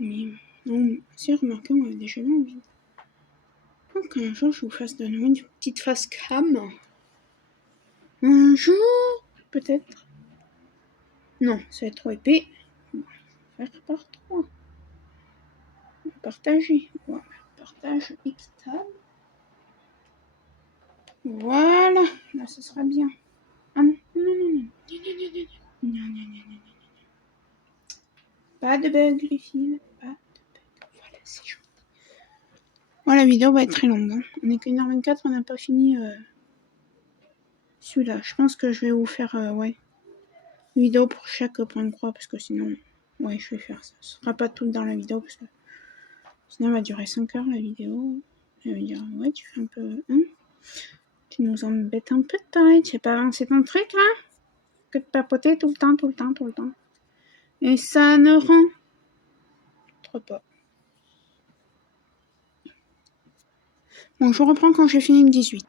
Mais non, si remarquez, on a déjà eu envie. Donc un jour, je vous fasse de nouveau une petite face cam. Un jour, peut-être. Non, ça va être trop épais. On va faire par 3. On va partager. Voilà, partage équitable. Voilà, là, ce sera bien. Ah non. Non. Pas de bug, les filles. Pas de bug. Voilà, c'est chouette. Bon, la vidéo va être très longue. Hein. On est qu'à 1h24, on n'a pas fini celui-là. Je pense que je vais vous faire, une vidéo pour chaque point de croix, parce que sinon, ouais, je vais faire ça. Ce sera pas tout dans la vidéo, parce que sinon, elle va durer 5 heures, la vidéo. Je vais dire, ouais, tu fais un peu... Hein, tu nous embêtes un peu de pareil. Tu sais pas avancer ton truc, là? Que de papoter tout le temps. Et ça ne rend trop pas. Bon, je reprends quand j'ai fini le 18.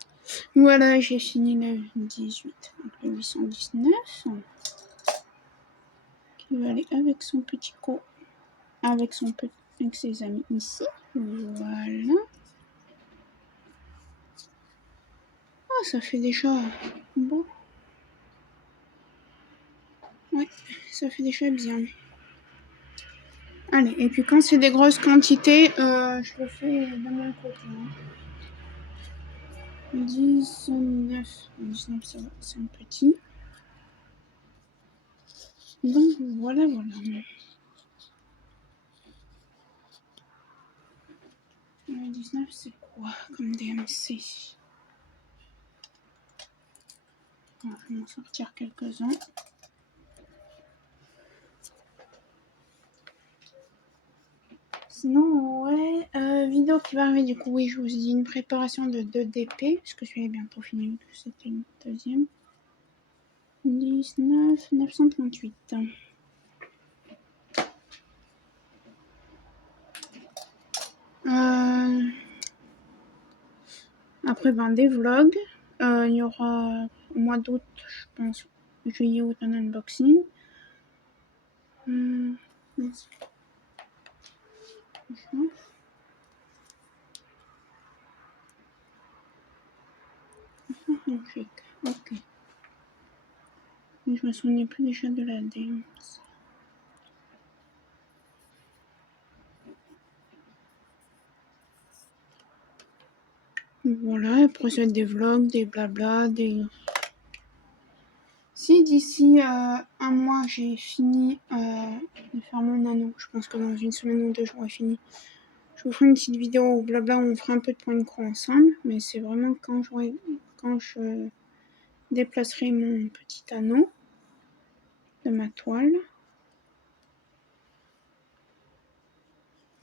Voilà, j'ai fini le 18. Donc le 819. Qui va aller avec son petit co. Avec ses amis ici. Voilà. Ah, ça fait déjà bon. Ouais, ça fait déjà bien. Allez, et puis quand c'est des grosses quantités, je le fais de mon côté. Hein. 19, ça va, c'est un petit. Donc voilà. 19, c'est quoi comme DMC? On va en sortir quelques-uns. Sinon, ouais, vidéo qui va arriver, du coup, oui, je vous ai dit une préparation de 2 DP, parce que celui-là est bientôt fini, c'était une deuxième. 19 938. Après, ben, des vlogs. Il y aura au mois d'août, je pense, juillet, août, un unboxing. Ok. Mais je me souvenais plus déjà de la DM. Voilà, après c'est des vlogs, des blabla, des... Si d'ici un mois j'ai fini de faire mon anneau, je pense que dans une semaine ou deux j'aurai fini. Je vous ferai une petite vidéo où blabla on fera un peu de point de croix ensemble, mais c'est vraiment quand je déplacerai mon petit anneau de ma toile.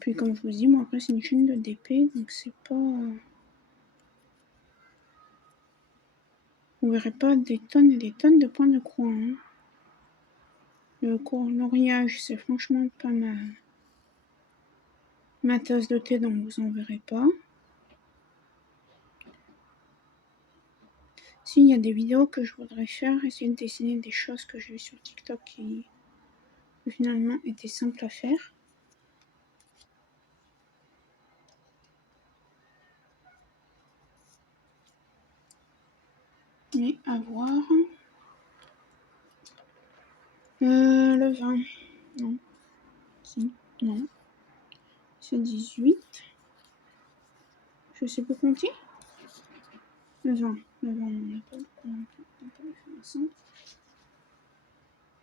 Puis comme je vous dis, moi après c'est une chaîne de DP, donc c'est pas... Vous verrez pas des tonnes et des tonnes de points de croix. Hein. Le coloriage, c'est franchement pas ma tasse de thé, donc vous en verrez pas. S'il y a des vidéos que je voudrais faire, essayer de dessiner des choses que j'ai vues sur TikTok qui finalement étaient simples à faire. Mais à voir. Le 20. Non. Si. Non. C'est 18. Je sais plus compter. Le 20. Le 20, on n'a pas beaucoup. On peut le faire ensemble.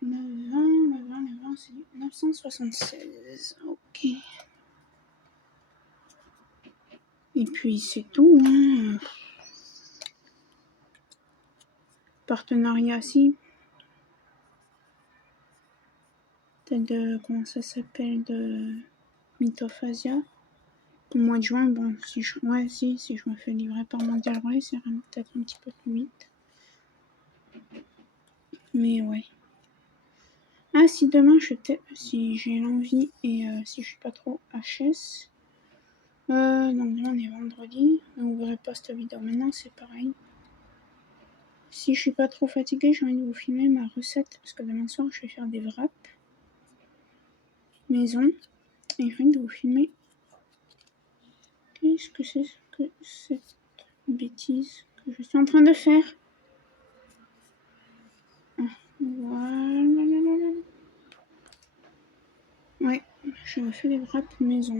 Le 20, c'est 976. Ok. Et puis c'est tout. Hein. Partenariat, si. Peut-être de. Comment ça s'appelle? De Mythophasia. Au mois de juin, bon, si je me fais livrer par Mondial Relay, c'est peut-être un petit peu plus vite. Mais ouais. Ah, si demain, si j'ai l'envie et si je suis pas trop HS. Donc demain, on est vendredi. Vous verrez pas cette vidéo maintenant, c'est pareil. Si je suis pas trop fatiguée, j'ai envie de vous filmer ma recette. Parce que demain soir, je vais faire des wraps maison. Et j'ai envie de vous filmer. Qu'est-ce que c'est que cette bêtise que je suis en train de faire? Voilà. Ouais, je fais les wraps maison.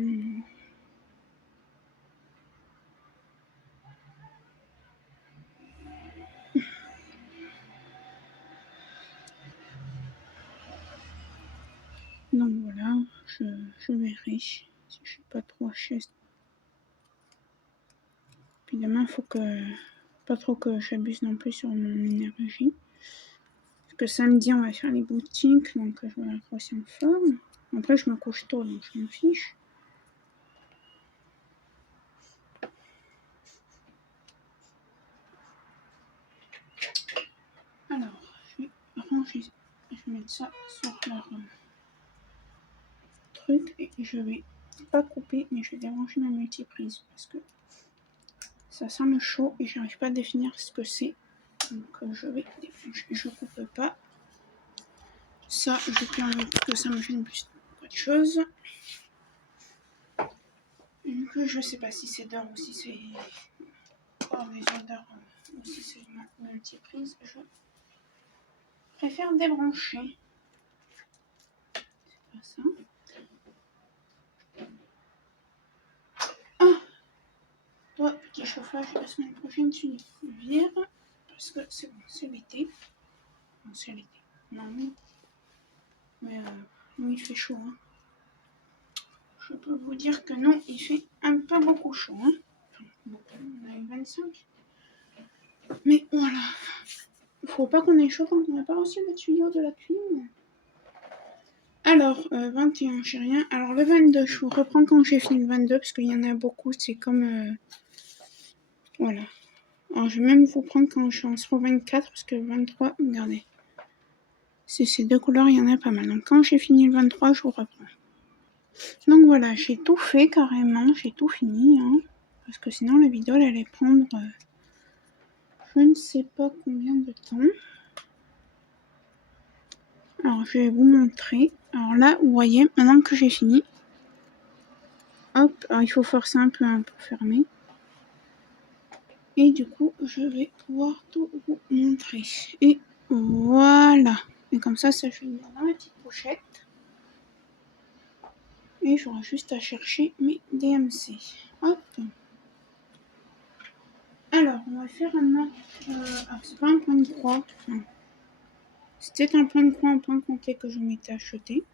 Donc voilà, je verrai si je suis pas trop HS. Puis demain, faut que pas trop que j'abuse non plus sur mon énergie. Parce que samedi, on va faire les boutiques, donc je vais être aussi en forme. Après, je me couche tôt, donc je m'en fiche. Alors, je vais ranger, je vais mettre ça sur leur truc et je vais pas couper, mais je vais débrancher ma multiprise parce que ça sent le chaud et j'arrive pas à définir ce que c'est. Donc je vais débrancher, je coupe pas. Ça, je peux enlever parce que ça me gêne plus de choses. Donc je sais pas si c'est d'or ou si c'est les odeurs ou si c'est ma multiprise. Je préfère débrancher. C'est pas ça. Ah, toi, petit chauffage la semaine prochaine, tu vires parce que c'est bon, c'est l'été. Non, c'est l'été. Non, mais nous, il fait chaud. Hein. Je peux vous dire que non, il fait un peu beaucoup chaud. Hein. Enfin, beaucoup, on a eu 25. Mais voilà. Faut pas qu'on ait chaud quand on n'a pas reçu le tuyau de la cuisine. Alors, 21, j'ai rien. Alors, le 22, je vous reprends quand j'ai fini le 22, parce qu'il y en a beaucoup, c'est comme... voilà. Alors, je vais même vous prendre quand je suis en sur 24, parce que 23, regardez. C'est ces deux couleurs, il y en a pas mal. Donc, quand j'ai fini le 23, je vous reprends. Donc, voilà, j'ai tout fait carrément, j'ai tout fini, hein. Parce que sinon, la vidéo, elle allait prendre... je ne sais pas combien de temps. Alors, je vais vous montrer. Alors là, vous voyez, maintenant que j'ai fini, hop, alors il faut forcer un peu hein, pour fermer. Et du coup, je vais pouvoir tout vous montrer. Et voilà. Et comme ça, je vais mettre dans la petite pochette. Et j'aurai juste à chercher mes DMC. Hop. Alors, on va faire un autre... alors, c'est pas un point de croix. Enfin, c'était un point de croix, un point compté que je m'étais acheté.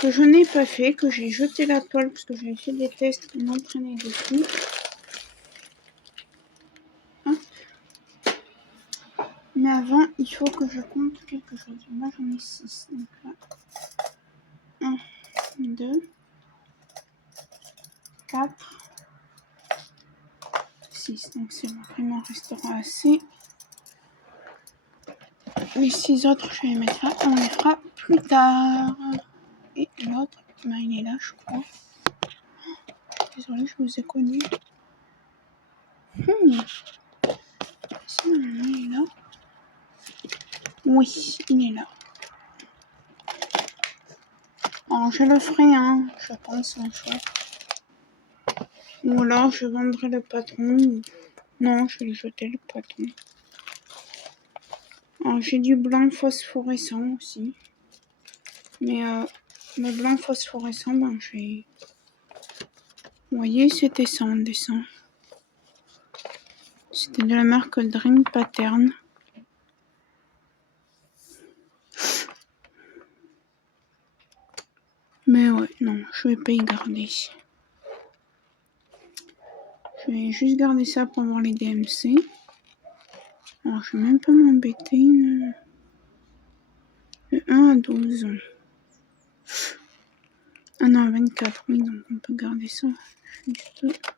Que je n'ai pas fait, que j'ai jeté la toile parce que j'avais fait des tests qui m'entraînaient dessus. Hop. Mais avant, il faut que je compte quelque chose. Moi, j'en ai 6. Donc là, 1, 2, 4, 6. Donc c'est bon, il m'en restera assez. Les 6 autres, je vais les mettre là. On les fera plus tard. Et l'autre, ben, il est là, je crois. Désolée, je vous ai connu. Si, normalement, il est là. Oui, il est là. Alors, je le ferai, hein, je pense, un choix. Ou alors, je vendrai le patron. Non, je vais jeter le patron. Alors, j'ai du blanc phosphorescent aussi. Mais le blanc phosphorescent, ben, j'ai... Vous voyez, c'était ça en dessin. C'était de la marque Dream Pattern. Mais ouais, non, je vais pas y garder. Je vais juste garder ça pour voir les DMC. Alors, je vais même pas m'embêter. De 1 à 12. Ah non, 24, oui, donc on peut garder ça. Juste...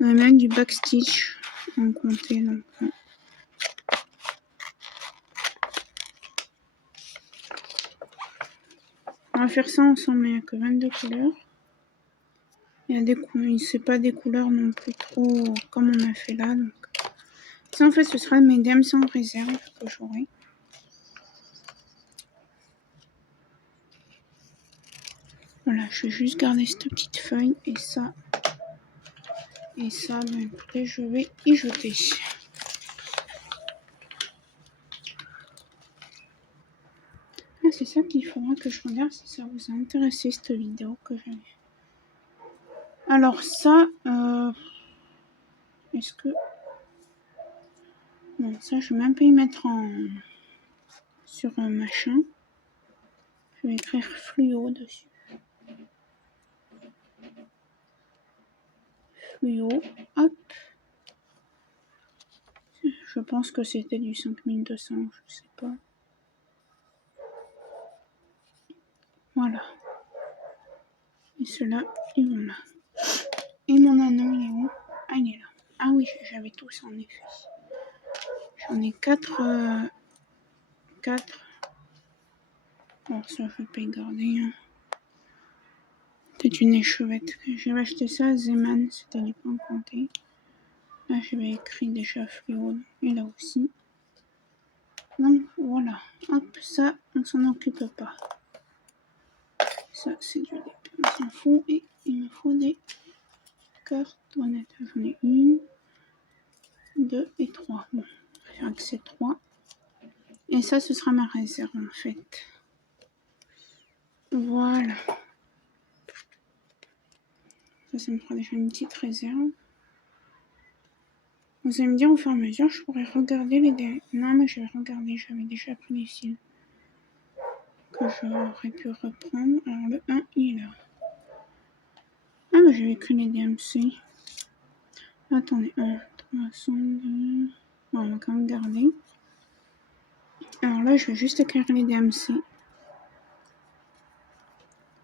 on va mettre du backstitch en compter, donc... on va faire ça ensemble, il n'y a que 22 couleurs. Il y a des couleurs, c'est pas des couleurs non plus trop comme on a fait là, donc... ça, en fait, ce sera mes DMC en réserve que j'aurai. Voilà, je vais juste garder cette petite feuille et ça. Et ça, ben, écoutez, je vais y jeter. Ah, c'est ça qu'il faudra que je regarde si ça vous a intéressé cette vidéo que j'ai. Alors ça, est-ce que... non, ça, je vais même pas y mettre en... sur un machin. Je vais écrire fluo dessus. Fluo, hop. Je pense que c'était du 5200, je sais pas. Voilà. Et ceux-là, ils vont là. Et mon anneau, il est où? Ah, il est là. Ah oui, j'avais tous en effet. J'en ai 4. 4. Bon, ça, je vais pas y garder. Hein. Peut-être une échevette. J'avais acheté ça à Zeman, c'était du pain compté. Là, j'avais écrit déjà fluo. Et là aussi. Donc, voilà. Hop, ça, on s'en occupe pas. Ça, c'est du dépôt. On s'en fout. Et il me faut des cartonnettes. J'en ai 1, 2 et 3. Bon, je vais faire que c'est 3. Et ça, ce sera ma réserve, en fait. Voilà. Ça me fera déjà une petite réserve. Vous allez me dire au fur et à mesure, je pourrais regarder les... non, mais je vais regarder, j'avais déjà pris les fils que j'aurais pu reprendre. Alors le 1, il est là. Ah, mais j'avais écrit les DMC. Attendez, 1, 302... bon, on va quand même garder. Alors là, je vais juste écrire les DMC.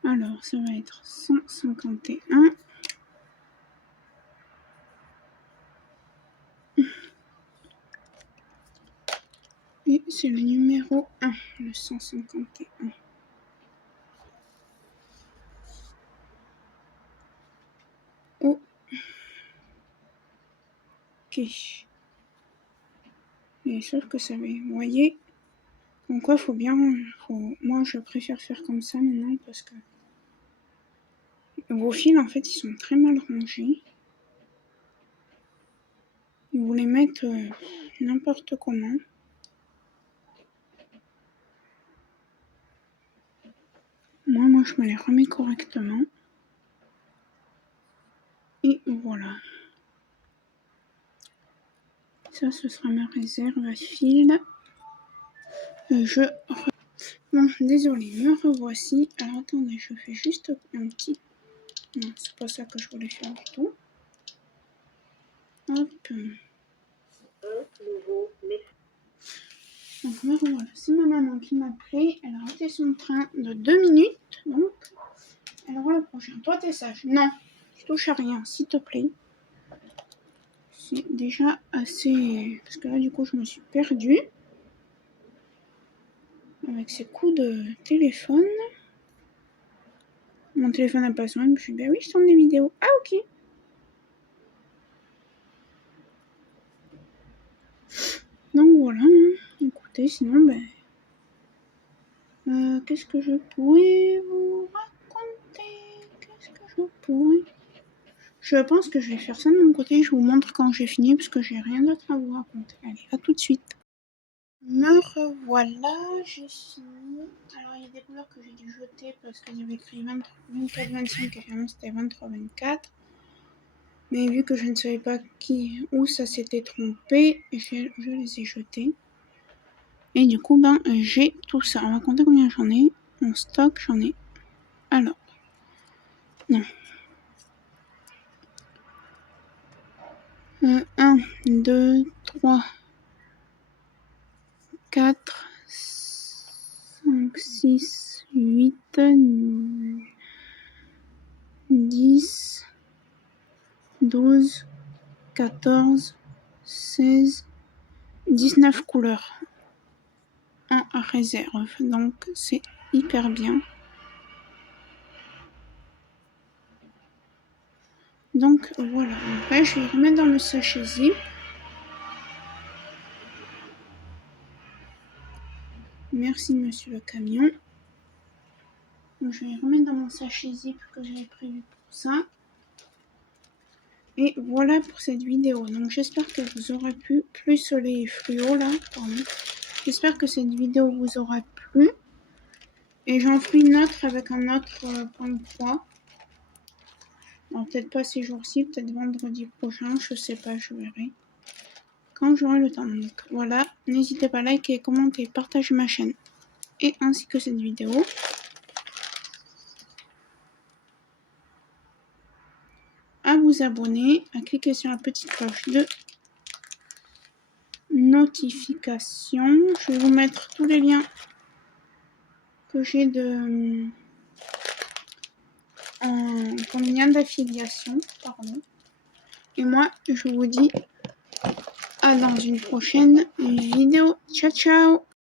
Alors, ça va être 151. Et c'est le numéro 1, le 151. Oh. Ok. Et sauf que ça va, vous voyez, donc quoi, faut bien, moi je préfère faire comme ça maintenant parce que vos fils en fait ils sont très mal rangés. Ils vous les mettent n'importe comment. Moi je me les remets correctement. Et voilà. Ça, ce sera ma réserve à fil. Bon, désolé, me revoici. Alors, attendez, je fais juste un petit... Non, c'est pas ça que je voulais faire du tout. Hop. Donc, me revoilà. C'est ma maman qui m'appelait. Elle a raté son train de 2 minutes. Donc, elle aura le prochain. Toi, t'es sage. Non, tu touches à rien, s'il te plaît. C'est déjà assez... Parce que là, du coup, je me suis perdue. Avec ces coups de téléphone. Mon téléphone n'a pas sonné. Je me suis dit, bah oui, je tourne des vidéos. Ah, ok. Donc voilà, écoutez, sinon, qu'est-ce que je pourrais vous raconter? Qu'est-ce que je pourrais... Je pense que je vais faire ça de mon côté, je vous montre quand j'ai fini, parce que j'ai rien d'autre à vous raconter. Allez, à tout de suite. Me revoilà, j'ai fini. Alors, il y a des couleurs que j'ai dû jeter, parce qu'il y avait écrit 24-25, et finalement c'était 23-24. Mais vu que je ne savais pas où ça s'était trompé, je les ai jetés. Et du coup, j'ai tout ça. On va compter combien j'en ai. En stock, j'en ai. Alors. Non. 1, 2, 3, 4, 5, 6, 8, 10, 12, 14, 16, 19 couleurs en réserve. Donc, c'est hyper bien. Donc, voilà. Après, je vais les remettre dans le sachet zip. Merci, monsieur le camion. Je vais les remettre dans mon sachet zip que j'avais prévu pour ça. Et voilà pour cette vidéo. Donc j'espère que vous aurez plu. Plus les fluos là, pardon. J'espère que cette vidéo vous aura plu. Et j'en ferai une autre avec un autre point de croix. Alors peut-être pas ces jours-ci, peut-être vendredi prochain, je sais pas, je verrai. Quand j'aurai le temps. Donc voilà, n'hésitez pas à liker, commenter, partager ma chaîne. Et ainsi que cette vidéo. À vous abonner, à cliquer sur la petite cloche de notification. Je vais vous mettre tous les liens que j'ai en lien d'affiliation. Pardon. Et moi, je vous dis à dans une prochaine vidéo. Ciao, ciao!